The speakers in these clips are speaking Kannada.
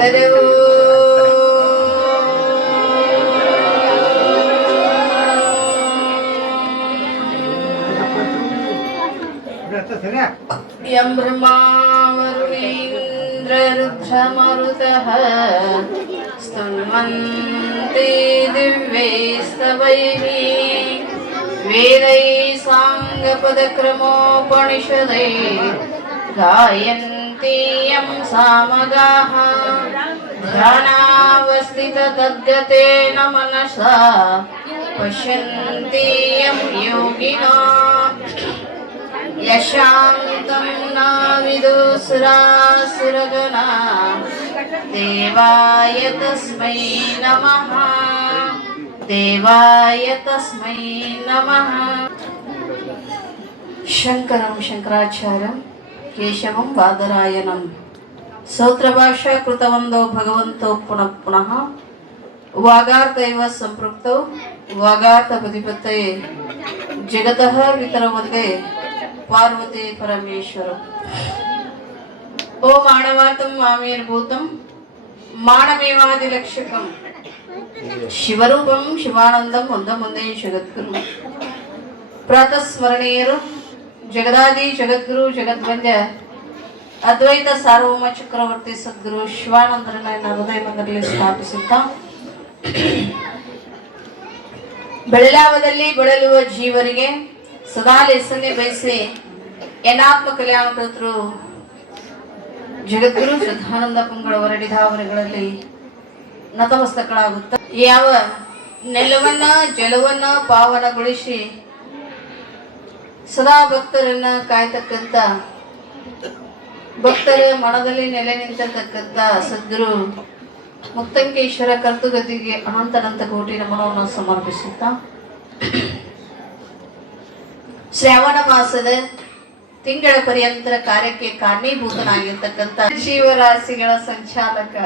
ಹರಿ ಯಂ ಬ್ರಹ್ಮಾ ವರುಣೇಂದ್ರ ರುದ್ರಮರುತಃ ಸ್ತುನ್ವಂತೆ ದಿವ್ಯೈಸ್ತವೈಃ ವೇದೈ ಸಾಂಗಪದಕ್ರಮೋಪನಿಷದೈಃ ಗಾಯಂತಿ ಯಂ ಸಾಮಗಾಃ ಧ್ಯಾನಾವಸ್ಥಿತತದ್ಗತೇನ ಮನಸಾ ಪಶ್ಯಂತಿ ಯಂ ಯೋಗಿನಃ ಯಶಾಂತಂ ನ ವಿದುಸುರಾಸುರಗಣಾಃ ದೇವಾಯ ತಸ್ಮೈ ನಮಃ ದೇವಾಯ ತಸ್ಮೈ ನಮಃ. ಶಂಕರಂ ಶಂಕರಾಚಾರ್ಯಂ ಕೇಶವಂ ಬಾದರಾಯಣಂ ಸ್ತೋತ್ರಭಾಷಾ ಕೃತವಂದೋ ಭಗವಂತೋ ಪುನಃ ಪುನಃ ವಾಗಾರ್ಥ ಇವ ಸಂಪೃಕ್ತೌ ವಾಗಾರ್ಥ ಪ್ರತಿಪತ್ತಯೇ ಜಗತಃ ವಿತರವಂದೇ ಪಾರ್ವತಿ ಪರಮೇಶ್ವರ. ಓ ಮಾನವಾತಂ ಮಾಮೇರ್ಭೂತಂ ಮಾನಮೇವಾದಿಲಕ್ಷಕಂ ಶಿವರೂಪಂ ಶಿವಾನಂದಂ ಒಂದೇ ಜಗದ್ಗುರು ಪ್ರಾತಸ್ಮರಣೀಯರು ಜಗದಾದಿ ಜಗದ್ಗುರು ಜಗದ್ವಂದ್ಯ ಅದ್ವೈತ ಸಾರ್ವಭೌಮ ಚಕ್ರವರ್ತಿ ಸದ್ಗುರು ಶಿವಾನಂದರನ್ನ ಹೃದಯ ಮಂದಿರದಲ್ಲಿ ಸ್ಥಾಪಿಸುತ್ತಾ ಬೆಳಲಾವದಲ್ಲಿ ಬೆಳಲುವ ಜೀವರಿಗೆ ಸದಾ ಲೇಸನ್ನೇ ಬಯಸಿ ಏನಾತ್ಮ ಕಲ್ಯಾಣ ಕರ್ತರು ಜಗದ್ಗುರು ಶ್ರದ್ಧಾನಂದ ಪುಂಗಳವರ ಡಿಧಾವರೆಗಳಲ್ಲಿ ನತಮಸ್ತಕಳಾಗುತ್ತ ಯಾವ ನೆಲವನ್ನ ಜಲವನ್ನ ಪಾವನಗೊಳಿಸಿ ಸದಾ ಭಕ್ತರನ್ನ ಕಾಯ್ತಕ್ಕಂತ ಭಕ್ತರ ಮನದಲ್ಲಿ ನೆಲೆ ನಿಂತಿರ್ತಕ್ಕಂತ ಸದ್ಗುರು ಮುಕ್ತಂಕೇಶ್ವರ ಕರ್ತುಗತಿಗೆ ಅನಂತ ಕೋಟಿ ನಮನವನ್ನು ಸಮರ್ಪಿಸುತ್ತಾ ಶ್ರಾವಣ ಮಾಸದ ತಿಂಗಳ ಪರ್ಯಂತರ ಕಾರ್ಯಕ್ಕೆ ಕಾರಣೀಭೂತನಾಗಿರ್ತಕ್ಕಂಥ ಜೀವರಾಶಿಗಳ ಸಂಚಾಲಕ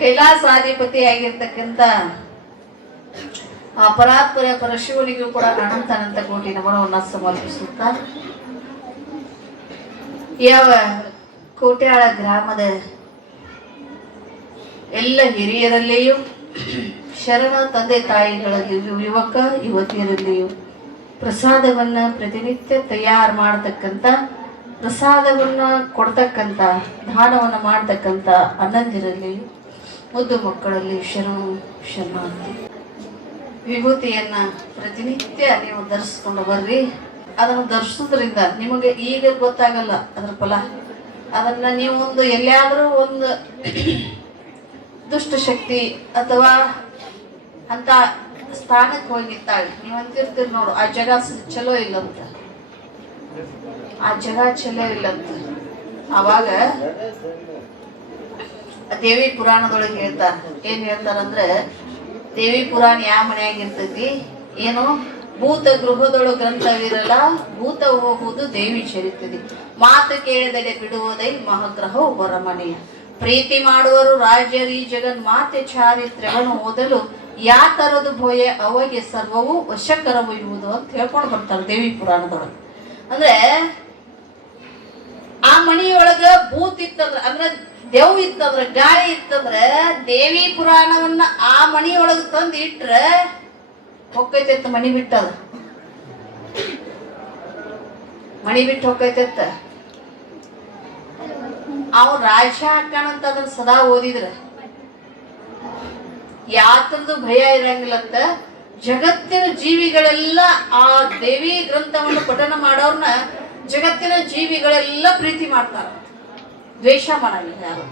ಕೈಲಾಸಾಧಿಪತಿ ಆಗಿರ್ತಕ್ಕಂಥ ಆ ಪರಾತ್ಪರ ಪರಶಿವನಿಗೂ ಕೂಡ ಅನಂತ ಕೋಟಿ ನಮನವನ್ನು ಸಮರ್ಪಿಸುತ್ತಾ ಯಾವ ಕೋಟ್ಯಾಳ ಗ್ರಾಮದ ಎಲ್ಲ ಹಿರಿಯರಲ್ಲಿಯೂ ಶರಣ ತಂದೆ ತಾಯಿಗಳಲ್ಲಿಯೂ ಯುವಕ ಯುವತಿಯರಲ್ಲಿಯೂ ಪ್ರಸಾದವನ್ನ ಪ್ರತಿನಿತ್ಯ ತಯಾರು ಮಾಡತಕ್ಕಂಥ ಪ್ರಸಾದವನ್ನ ಕೊಡ್ತಕ್ಕಂಥ ದಾನವನ್ನ ಮಾಡ್ತಕ್ಕಂಥ ಅಣ್ಣಂದಿರಲ್ಲಿಯೂ ಮುದ್ದು ಮಕ್ಕಳಲ್ಲಿ ಶರಣಾರ್ಥಿ ವಿಭೂತಿಯನ್ನ ಪ್ರತಿನಿತ್ಯ ನೀವು ಧರಿಸ್ಕೊಂಡು ಬರ್ರಿ. ಅದನ್ನು ಧರಿಸೋದ್ರಿಂದ ನಿಮಗೆ ಈಗ ಗೊತ್ತಾಗಲ್ಲ ಅದರ ಫಲ. ಅದನ್ನ ನೀವು ಒಂದು ಎಲ್ಲಿಯಾದರೂ ಒಂದು ದುಷ್ಟಶಕ್ತಿ ಅಥವಾ ಅಂತ ಸ್ಥಾನಕ್ಕೆ ಹೋಗಿ ನಿಂತಾಳೆ ನೀವು ಅಂತಿರ್ತೀರಿ ನೋಡು, ಆ ಜಗ ಚಲೋ ಇಲ್ಲಂತ, ಆ ಜಗ ಚಲೋ ಇಲ್ಲಂತ. ಆವಾಗ ದೇವಿ ಪುರಾಣದೊಳಗೆ ಹೇಳ್ತಾರ, ಏನ್ ಹೇಳ್ತಾರಂದ್ರೆ ದೇವಿ ಪುರಾಣ ಯಾವ ಮನೆಯಾಗಿರ್ತೈತಿ ಏನು ಭೂತ ಗೃಹದೊಳಗೆ ಗ್ರಂಥವಿರಲ್ಲ, ಭೂತ ಹೋಗುವುದು ದೇವಿ ಚರಿತದೆ, ಮಾತು ಕೇಳಿದಡೆ ಬಿಡುವುದೈ ಮಹಾಗ್ರಹ ಹೊರಮನೆಯ, ಪ್ರೀತಿ ಮಾಡುವರು ರಾಜ್ಯರಿ ಜಗನ್ ಮಾತೆ ಚಾರಿತ್ರ್ಯವನ್ನು ಓದಲು ಯಾ ತರದು ಭೋಯ ಅಮಗೆ ಸರ್ವವು ವಶಕರವು ಇರುವುದು ಅಂತ ಹೇಳ್ಕೊಂಡು ಬರ್ತಾರೆ ದೇವಿ ಪುರಾಣದೊಳಗೆ. ಅಂದ್ರೆ ಆ ಮಣಿಯೊಳಗ ಭೂತ್ ಇತ್ತಂದ್ರ ಅಂದ್ರೆ ದೇವ್ ಇತ್ತಂದ್ರ ಗಾಳಿ ಇತ್ತಂದ್ರ ದೇವಿ ಪುರಾಣವನ್ನ ಆ ಮಣಿಯೊಳಗ ತಂದು ಇಟ್ರೆ ಹೊಕ್ಕೈತೆತ್ತ ಮಣಿ ಬಿಟ್ಟದ, ಮಣಿ ಬಿಟ್ಟು ಹೊಕ್ಕೈತೆತ್ತ. ಅವ್ ರಾಜ ಹಾಕಣಂತ ಅದನ್ನ ಸದಾ ಓದಿದ್ರ ಯಾತರದು ಭಯ ಇರಂಗಿಲ್ಲಂತ. ಜಗತ್ತಿನ ಜೀವಿಗಳೆಲ್ಲ ಆ ದೇವಿ ಗ್ರಂಥವನ್ನು ಪಠನ ಮಾಡೋರ್ನ ಜಗತ್ತಿನ ಜೀವಿಗಳೆಲ್ಲ ಪ್ರೀತಿ ಮಾಡ್ತಾರ, ದ್ವೇಷ ಮಾಡಂಗಿಲ್ಲ ಯಾರು.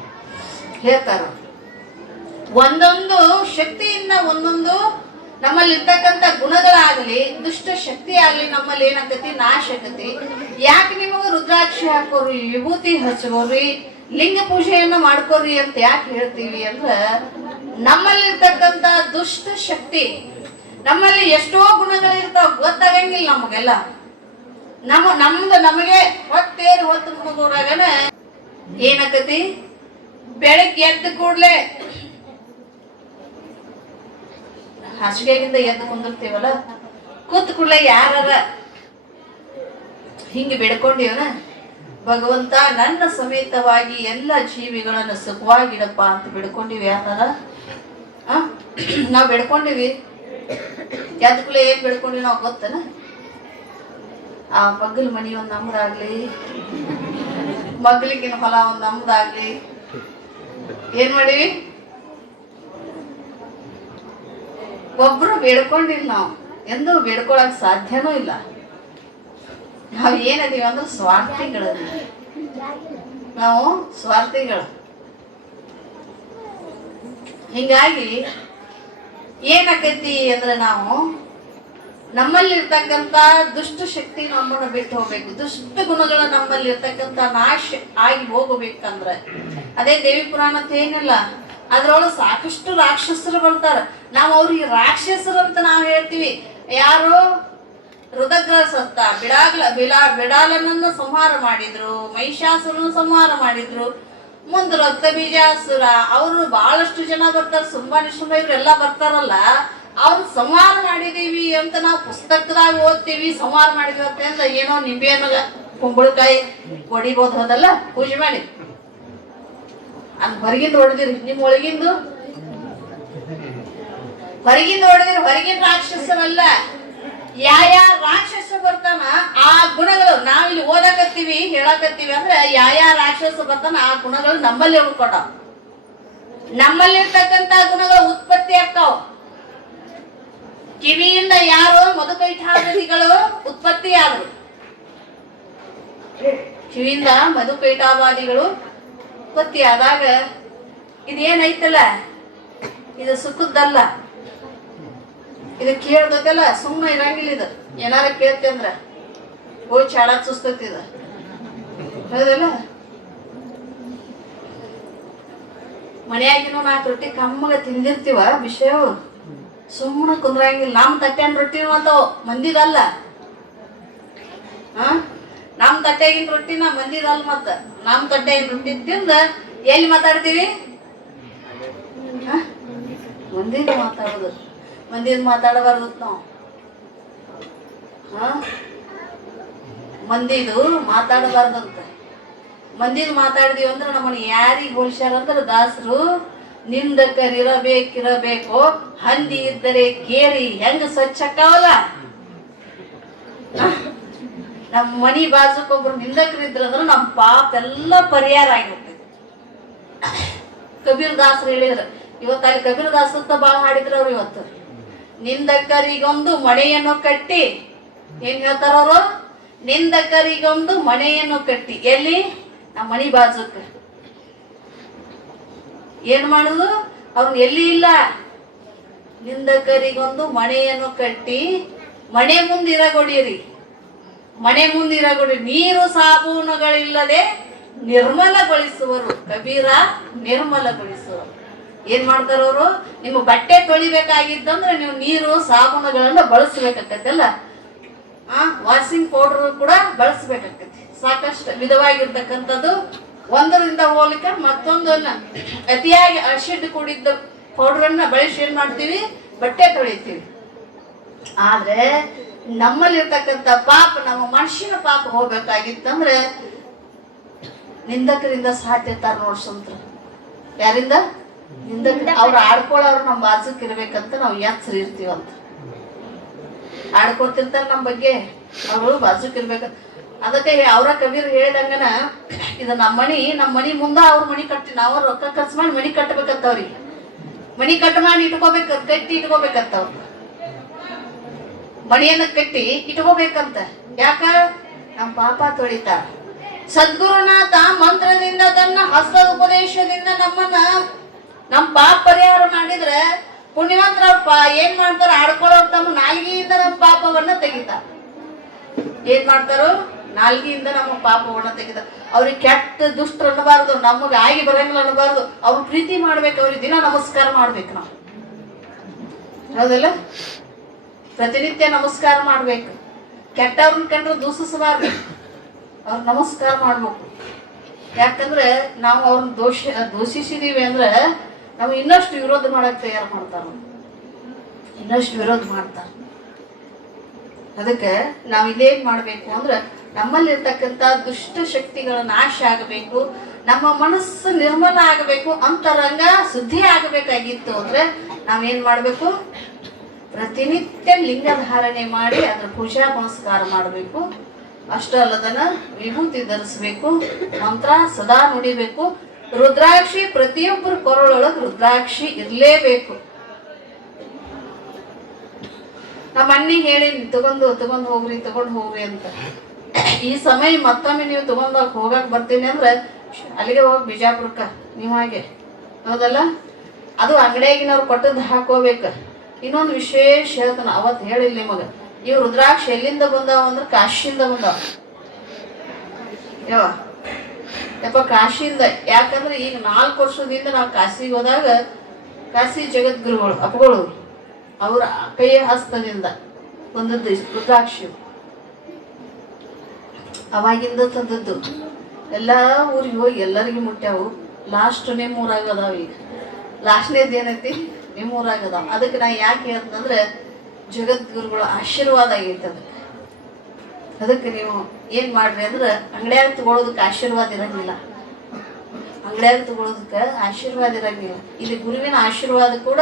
ಹೇಳ್ತಾರ ಒಂದೊಂದು ಶಕ್ತಿಯಿಂದ ಒಂದೊಂದು ನಮ್ಮಲ್ಲಿ ಇರ್ತಕ್ಕಂಥ ಗುಣಗಳಾಗಲಿ ದುಷ್ಟ ಶಕ್ತಿ ಆಗ್ಲಿ ನಮ್ಮಲ್ಲಿ ಏನಾಗತಿ ನಾಶ ಆಗತಿ. ಯಾಕೆ ನಿಮಗ ರುದ್ರಾಕ್ಷಿ ಹಾಕೋರಿ, ವಿಭೂತಿ ಹಚ್ಕೋರಿ, ಲಿಂಗ ಪೂಜೆಯನ್ನ ಮಾಡ್ಕೋರಿ ಅಂತ ಯಾಕೆ ಹೇಳ್ತೀವಿ ಅಂದ್ರ ನಮ್ಮಲ್ಲಿರ್ತಕ್ಕಂಥ ದುಷ್ಟ ಶಕ್ತಿ ನಮ್ಮಲ್ಲಿ ಎಷ್ಟೋ ಗುಣಗಳಿರ್ತಾವ ಗೊತ್ತಾಗಂಗಿಲ್ಲ ನಮಗೆಲ್ಲ. ನಮಗೆ ಹೊತ್ತೇರಿ ಹೊತ್ತು ಮುಗಿದೋರಾಗನ ಏನಾಕತಿ, ಬೆಳಗ್ಗೆ ಎದ್ದ ಕೂಡ್ಲೆ ಹಾಸಿಗೆಗಿಂದ ಎದ್ದು ಕುಂದಿರ್ತೀವಲ್ಲ, ಕೂತ್ ಕೂಡ್ಲೆ ಯಾರ ಹಿಂಗೆ ಬೆಡ್ಕೊಂಡಿವನ ಭಗವಂತ ನನ್ನ ಸಮೇತವಾಗಿ ಎಲ್ಲ ಜೀವಿಗಳನ್ನು ಸುಖವಾಗಿಡಪ್ಪ ಅಂತ ಬಿಡ್ಕೊಂಡಿವಿ. ಯಾರ ನಾವು ಬಿಡ್ಕೊಂಡಿವಿ. ಯಾದಕ್ಕೂ ಏನ್ ಬಿಡ್ಕೊಂಡಿವಿ ನಾವು ಗೊತ್ತನ? ಆ ಮಗ್ಗಲ ಮನಿ ಒಂದ್ ನಮ್ದಾಗ್ಲಿ, ಮಗ್ಲಿಗಿನ ಹೊಲ ಒಂದ್ ನಮ್ದಾಗ್ಲಿ, ಏನ್ ಮಾಡಿವಿ? ಒಬ್ರು ಬೇಡ್ಕೊಂಡಿಲ್ಲ. ನಾವು ಎಂದೂ ಬೇಡ್ಕೊಳಕ್ ಸಾಧ್ಯನೂ ಇಲ್ಲ. ನಾವು ಏನದೀವಿ ಅಂದ್ರೆ ಸ್ವಾರ್ಥಿಗಳು. ನಾವು ಸ್ವಾರ್ಥಿಗಳು. ಹಿಂಗಾಗಿ ಏನಾಕೈತಿ ಅಂದ್ರೆ ನಾವು ನಮ್ಮಲ್ಲಿರ್ತಕ್ಕಂಥ ದುಷ್ಟ ಶಕ್ತಿ ನಮ್ಮನ್ನು ಬಿಟ್ಟು ಹೋಗ್ಬೇಕು. ದುಷ್ಟ ಗುಣಗಳು ನಮ್ಮಲ್ಲಿ ಇರ್ತಕ್ಕಂಥ ನಾಶ ಆಗಿ ಹೋಗಬೇಕಂದ್ರೆ ಅದೇ ದೇವಿ ಪುರಾಣದ ಏನಿಲ್ಲ, ಅದ್ರೊಳಗೆ ಸಾಕಷ್ಟು ರಾಕ್ಷಸರು ಬರ್ತಾರ. ನಾವು ಅವ್ರಿಗೆ ರಾಕ್ಷಸರು ಅಂತ ನಾವು ಹೇಳ್ತೀವಿ. ಯಾರು? ಋತಗ್ರಸ್ತ ಬಿಡಾಲನನ್ನು ಸಂಹಾರ ಮಾಡಿದ್ರು, ಮಹಿಷಾಸುರನ್ನು ಸಂಹಾರ ಮಾಡಿದ್ರು, ಮುಂದೆ ರಕ್ತ ಬೀಜಾಸುರ. ಅವರು ಬಹಳಷ್ಟು ಜನ ಬರ್ತಾರೆ, ಸುಂಬಾನಿಸುಂಬ ಇವರೆಲ್ಲ ಬರ್ತಾರಲ್ಲ, ಅವ್ರು ಸಂಹಾರ ಮಾಡಿದೀವಿ ಅಂತ ನಾವು ಪುಸ್ತಕದಾಗ ಓದ್ತೀವಿ. ಸಂಹಾರ ಮಾಡಿದ್ವಿ ಅಂತ ಏನೋ ನಿಂಬೆಯನ್ನು ಕುಂಬಳಕಾಯಿ ಹೊಡಿಬೋದು, ಹೋದಲ್ಲ ಪೂಜೆ ಮಾಡಿ. ಅದ್ ಹೊರಗಿಂದ ಹೊಡೆದಿರಿ, ನಿಮ್ ಒಳಗಿಂದು ಹೊರಗಿಂದ ಹೊಡೆದಿರಿ. ಹೊರಗಿನ ರಾಕ್ಷಸರಲ್ಲ. ಯಾವ ರಾಕ್ಷಸ ಬರ್ತಾನ ಆ ಗುಣಗಳು ನಾವಿಲ್ಲಿ ಓದಾಕತ್ತೀವಿ, ಹೇಳಕತ್ತೀವಿ ಅಂದ್ರೆ ಯಾವ ರಾಕ್ಷಸ ಬರ್ತಾನ ಆ ಗುಣಗಳು ನಮ್ಮಲ್ಲಿ ಉಳ್ಕೊಡ. ನಮ್ಮಲ್ಲಿರ್ತಕ್ಕಂತ ಗುಣಗಳು ಉತ್ಪತ್ತಿ ಆಗ್ತಾವ. ಕಿವಿಯಿಂದ ಯಾರು ಮಧುಕೈಠಾದಿಗಳು ಉತ್ಪತ್ತಿ ಆದ್ರು. ಕಿವಿಯಿಂದ ಮಧುಕೈಠಾವಾದಿಗಳು ಉತ್ಪತ್ತಿ ಆದಾಗ ಇದೇನೈತಲ್ಲ, ಇದು ಸುಖದ್ದಲ್ಲ. ಇದು ಕೇಳ್ದಲ್ಲ, ಸುಮ್ಮನೆ ಇರಂಗಿಲ್ಲ. ಇದು ಏನಾರ ಕೇಳ್ತಿ ಅಂದ್ರ ಹೋಗಿ ಚಾಡ ಸುಸ್ತೈತಿ. ಇದು ಹೌದಲ್ಲ? ಮನೆಯಾಗಿನೂ 4 ರೊಟ್ಟಿ ಕಮ್ಮಗ ತಿಂದಿರ್ತೀವ, ವಿಷಯ ಸುಮ್ಮನೆ ಕುಂದ್ರಂಗಿಲ್ಲ. ನಮ್ ತಟ್ಟೆನ್ ರೊಟ್ಟಿ ಅಂತಾವ, ಮಂದಿದಲ್ಲ. ನಮ್ ತಟ್ಟೆಗಿನ ರೊಟ್ಟಿನ ಮಂದಿದಲ್ಲ. ಮತ್ತ ನಮ್ ತಟ್ಟೆಗಿನ ರೊಟ್ಟಿ ತಿಂದ ಎಲ್ಲಿ ಮಾತಾಡ್ತೀವಿ? ಮಂದಿದ ಮಾತಾಡೋದು. ಮಂದಿದ್ ಮಾತಾಡಬಾರ್ದು ನಾವು. ಮಂದಿದು ಮಾತಾಡಬಾರ್ದಂತ. ಮಂದಿದ್ ಮಾತಾಡಿದೀವಿ ಅಂದ್ರೆ ನಮ್ಮನ್ನ ಯಾರಿಗೆ ಹೋಲ್ಸ್ಯಾರ ಅಂದ್ರೆ ದಾಸರು ನಿಂದಕರಿರಬೇಕಿರಬೇಕು, ಹಂದಿ ಇದ್ದರೆ ಕೇರಿ ಹೆಂಗ ಸ್ವಚ್ಛ ಅಕ್ಕಾವಲ್ಲ. ನಮ್ಮ ಮನಿ ಬಾಜುಕೊಬ್ರು ನಿಂದಕರಿದ್ರಂದ್ರೆ ನಮ್ಮ ಪಾಪ ಎಲ್ಲ ಪರಿಹಾರ ಆಗಿರ್ತೈತಿ. ಕಬೀರ್ ದಾಸರು ಹೇಳಿದ್ರು. ಇವತ್ತು ಅಲ್ಲಿ ಕಬೀರ್ ದಾಸತ್ತ ಬಾಳ ಹಾಡಿದ್ರು ಅವ್ರು. ಇವತ್ತು ನಿಂದಕರಿಗೊಂದು ಮನೆಯನ್ನು ಕಟ್ಟಿ, ಏನ್ ಹೇಳ್ತಾರ ಅವರು? ನಿಂದಕರಿಗೊಂದು ಮನೆಯನ್ನು ಕಟ್ಟಿ. ಎಲ್ಲಿ? ನಮ್ಮ ಮನಿ ಬಾಜುಕ. ಏನ್ ಮಾಡುದು? ಅವ್ರನ್ನ ಎಲ್ಲಿ ಇಲ್ಲ. ನಿಂದಕರಿಗೊಂದು ಮನೆಯನ್ನು ಕಟ್ಟಿ ಮನೆ ಮುಂದಿರಗೊಡಿರಿ. ಮನೆ ಮುಂದಿರಗೊಡಿ. ನೀರು ಸಾಬೂನುಗಳಿಲ್ಲದೆ ನಿರ್ಮಲಗೊಳಿಸುವರು. ಕಬೀರ ನಿರ್ಮಲಗೊಳಿಸುವರು. ಏನ್ ಮಾಡ್ತಾರ ಅವರು? ನಿಮ್ಮ ಬಟ್ಟೆ ತೊಳಿಬೇಕಾಗಿತ್ತಂದ್ರೆ ನೀವು ನೀರು ಸಾಬೂನುಗಳನ್ನ ಬಳಸಬೇಕಾಗತ್ತಲ್ಲ. ವಾಷಿಂಗ್ ಪೌಡರ್ ಕೂಡ ಬಳಸಬೇಕಾಗತ್ತೆ. ಸಾಕಷ್ಟು ವಿಧವಾಗಿರ್ತಕ್ಕಂಥದ್ದು. ಒಂದರಿಂದ ಹೋಲಿಕೆ ಮತ್ತೊಂದನ್ನ ಅತಿಯಾಗಿ ಅಸಿಡ್ ಕೂಡಿದ್ದ ಪೌಡರನ್ನ ಬಳಸಿ ಏನ್ ಮಾಡ್ತೀವಿ? ಬಟ್ಟೆ ತೊಳಿತೀವಿ. ಆದ್ರೆ ನಮ್ಮಲ್ಲಿರ್ತಕ್ಕಂಥ ಪಾಪ, ನಮ್ಮ ಮನುಷ್ಯನ ಪಾಪ ಹೋಗ್ಬೇಕಾಗಿತ್ತಂದ್ರೆ ನಿಂದಕರಿಂದ ಸಾಧ್ಯತಾರ ನೋಡ್ಸಂತ. ಯಾರಿಂದ? ನಿಂದಕ. ಅವ್ರು ಆಡ್ಕೊಳ್ಳೋರು ನಮ್ಮ ಬಾಜುಕ್ ಇರ್ಬೇಕಂತ ನಾವು ಎಚ್ಚರ ಇರ್ತೀವಂತ. ಆಡ್ಕೊತಿರ್ತಾರ ನಮ್ಮ ಬಗ್ಗೆ, ಅವರು ಬಾಜುಕ್ ಇರ್ಬೇಕಂತ. ಅದಕ್ಕೆ ಅವರ ಕಬೀರ್ ಹೇಳಿದಂಗನ, ಇದು ನಮ್ಮ ಮನಿ ಮುಂದ ಅವ್ರ ಮನಿ ಕಟ್ಟಿ ನಾವು ರೊಕ್ಕ ಖರ್ಚು ಮಾಡಿ ಮನಿ ಕಟ್ಟಬೇಕಂತ. ಅವ್ರಿಗೆ ಮನಿ ಕಟ್ ಮಾಡಿ ಇಟ್ಕೋಬೇಕ, ಕಟ್ಟಿ ಇಟ್ಕೋಬೇಕಂತ. ಅವ್ರು ಮಣಿಯನ್ನ ಕಟ್ಟಿ ಇಟ್ಕೋಬೇಕಂತ. ಯಾಕ? ನಮ್ಮ ಪಾಪ ತೊಳಿತಾರ. ಸದ್ಗುರುನಾಥ ಮಂತ್ರದಿಂದ ತನ್ನ ಹಸ್ತ ಉಪದೇಶದಿಂದ ನಮ್ಮ ಪಾಪ ಪರಿಹಾರ ಮಾಡಿದ್ರೆ ಪುಣ್ಯವಂತರ ಏನ್ ಮಾಡ್ತಾರ? ಆಡ್ಕೊಳ್ಳೋರು ತಮ್ಮ ನಾಲ್ಗೆಯಿಂದ ನಮ್ಮ ಪಾಪವನ್ನ ತೆಗಿತಾರ. ಏನ್ ಮಾಡ್ತಾರೋ? ನಾಲ್ಗೆಯಿಂದ ನಮ್ಮ ಪಾಪವನ್ನ ತೆಗಿತಾರ. ಅವ್ರಿಗೆ ಕೆಟ್ಟ ದುಷ್ಟರು ಅನ್ನಬಾರ್ದು, ನಮಗೆ ಆಗಿ ಬರಂಗಿಲ್ಲ ಅನ್ನಬಾರ್ದು. ಅವ್ರು ಪ್ರೀತಿ ಮಾಡ್ಬೇಕು, ಅವ್ರಿಗೆ ದಿನ ನಮಸ್ಕಾರ ಮಾಡ್ಬೇಕು ನಾವು. ಹೌದಲ್ಲ? ಪ್ರತಿನಿತ್ಯ ನಮಸ್ಕಾರ ಮಾಡ್ಬೇಕು. ಕೆಟ್ಟವ್ರನ್ನ ಕಂಡ್ರೆ ದೂಷಿಸಬಾರ್ದು, ಅವ್ರ ನಮಸ್ಕಾರ ಮಾಡ್ಬೇಕು. ಯಾಕಂದ್ರೆ ನಾವು ಅವ್ರನ್ನ ದೂಷಿಸಿದೀವಿ ಅಂದ್ರೆ ನಾವು ಇನ್ನಷ್ಟು ವಿರೋಧ ಮಾಡಕ್ ತಯಾರು ಮಾಡ್ತಾರ, ಇನ್ನಷ್ಟು ವಿರೋಧ ಮಾಡ್ತಾರ. ಅದಕ್ಕೆ ನಾವ್ ಇಲ್ಲೇನ್ ಮಾಡ್ಬೇಕು ಅಂದ್ರೆ ನಮ್ಮಲ್ಲಿರ್ತಕ್ಕಂಥ ದುಷ್ಟ ಶಕ್ತಿಗಳ ನಾಶ ಆಗಬೇಕು, ನಮ್ಮ ಮನಸ್ಸು ನಿರ್ಮಲ ಆಗಬೇಕು, ಅಂತರಂಗ ಶುದ್ಧಿ ಆಗಬೇಕಾಗಿತ್ತು ಅಂದ್ರೆ ನಾವೇನ್ ಮಾಡ್ಬೇಕು? ಪ್ರತಿನಿತ್ಯ ಲಿಂಗ ಧಾರಣೆ ಮಾಡಿ ಅದ್ರ ಪೂಜಾ ಪುನಸ್ಕಾರ ಮಾಡಬೇಕು. ಅಷ್ಟೇ ಅಲ್ಲದನ್ನ ವಿಭೂತಿ ಧರಿಸ್ಬೇಕು, ಮಂತ್ರ ಸದಾ ನುಡಿಬೇಕು. ರುದ್ರಾಕ್ಷಿ ಪ್ರತಿಯೊಬ್ಬರ ಕೊರಳೊಳಗೆ ರುದ್ರಾಕ್ಷಿ ಇರ್ಲೇಬೇಕು. ನಮ್ಮ ಅಣ್ಣಿಗೆ ಹೇಳಿ ತಗೊಂಡು ಹೋಗ್ರಿ ಅಂತ. ಈ ಸಮಯ ಮತ್ತೊಮ್ಮೆ ನೀವು ಹೋಗಕ್ ಬರ್ತೀನಿ ಅಂದ್ರೆ ಅಲ್ಲಿಗೆ ಹೋಗಿ ಬಿಜಾಪುರಕ್ಕ ನೀವು ಹಾಗೆ ಹೌದಲ್ಲ, ಅದು ಅಂಗಡಿಯಾಗಿನವ್ರು ಕೊಟ್ಟದ್ದು ಹಾಕೋಬೇಕು. ಇನ್ನೊಂದು ವಿಶೇಷ ಹೇಳ್ತಾನ, ಅವತ್ತು ಹೇಳಿಲ್ಲ ನಿಮಗ, ಇವ್ ರುದ್ರಾಕ್ಷಿ ಎಲ್ಲಿಂದ ಬಂದಾವ ಅಂದ್ರೆ ಕಾಶಿಯಿಂದ ಬಂದಾವ. ಯಪ್ಪ ಕಾಶಿಯಿಂದ. ಯಾಕಂದ್ರೆ ಈಗ 4 ವರ್ಷದಿಂದ ನಾವು ಕಾಶಿಗೆ ಹೋದಾಗ ಕಾಶಿ ಜಗದ್ಗುರುಗಳು ಅಪ್ಪಗಳು ಅವರ ಕೈಯ ಹಸ್ತದಿಂದ ಬಂದದ್ದು ರುದ್ರಾಕ್ಷಿ. ಅವಾಗಿಂದ ತಂದದ್ದು ಎಲ್ಲ ಊರಿಗೆ ಹೋಗಿ ಎಲ್ಲರಿಗೂ ಮುಟ್ಟ್ಯಾವು. ಲಾಸ್ಟ್ ನಿಮ್ಮೂರಾಗ ಅದಾವ. ಈಗ ಲಾಸ್ಟ್ನೇದು ಏನೈತಿ? ನಿಮ್ಮೂರಾಗ ಅದಾವ. ಅದಕ್ಕೆ ನಾ ಯಾಕೆ ಹೇಳ್ತಂದ್ರೆ ಜಗದ್ಗುರುಗಳ ಆಶೀರ್ವಾದ ಆಗೈತೆ ಅದಕ್ಕೆ ನೀವು ಏನ್ ಮಾಡ್ರಿ ಅಂದ್ರೆ ಅಂಗಡಿಯಾಗ ತಗೊಳೋದಕ್ಕೆ ಆಶೀರ್ವಾದ ಇರಂಗಿಲ್ಲ. ಅಂಗಡಿಯಾಗ ತಗೊಳೋದಕ್ಕೆ ಆಶೀರ್ವಾದ ಇರಂಗಿಲ್ಲ. ಇಲ್ಲಿ ಗುರುವಿನ ಆಶೀರ್ವಾದ ಕೂಡ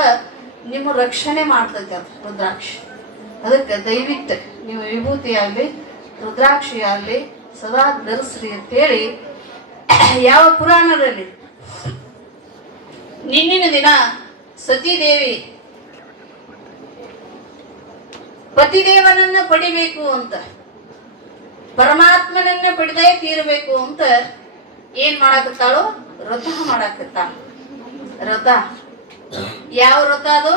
ನಿಮ್ಮ ರಕ್ಷಣೆ ಮಾಡ್ತೈತೆ ಅದು ರುದ್ರಾಕ್ಷಿ. ಅದಕ್ಕೆ ದಯವಿಟ್ಟು ನೀವು ವಿಭೂತಿ ಆಗಲಿ ರುದ್ರಾಕ್ಷಿ ಆಗಲಿ ಸದಾ ಧರಿಸ್ರಿ ಅಂತೇಳಿ ಯಾವ ಪುರಾಣದಲ್ಲಿ ನಿನ್ನಿನ ದಿನ ಸತೀದೇವಿ ಪತಿದೇವನನ್ನ ಪಡಿಬೇಕು ಅಂತ, ಪರಮಾತ್ಮನನ್ನ ಪಡೆದೇ ತೀರಬೇಕು ಅಂತ ಏನ್ ಮಾಡಾಕತ್ತಾಳು? ವ್ರತ ಮಾಡಾಕತ್ತಾಳ. ವ್ರತ ಯಾವ ವ್ರತ ಅದು?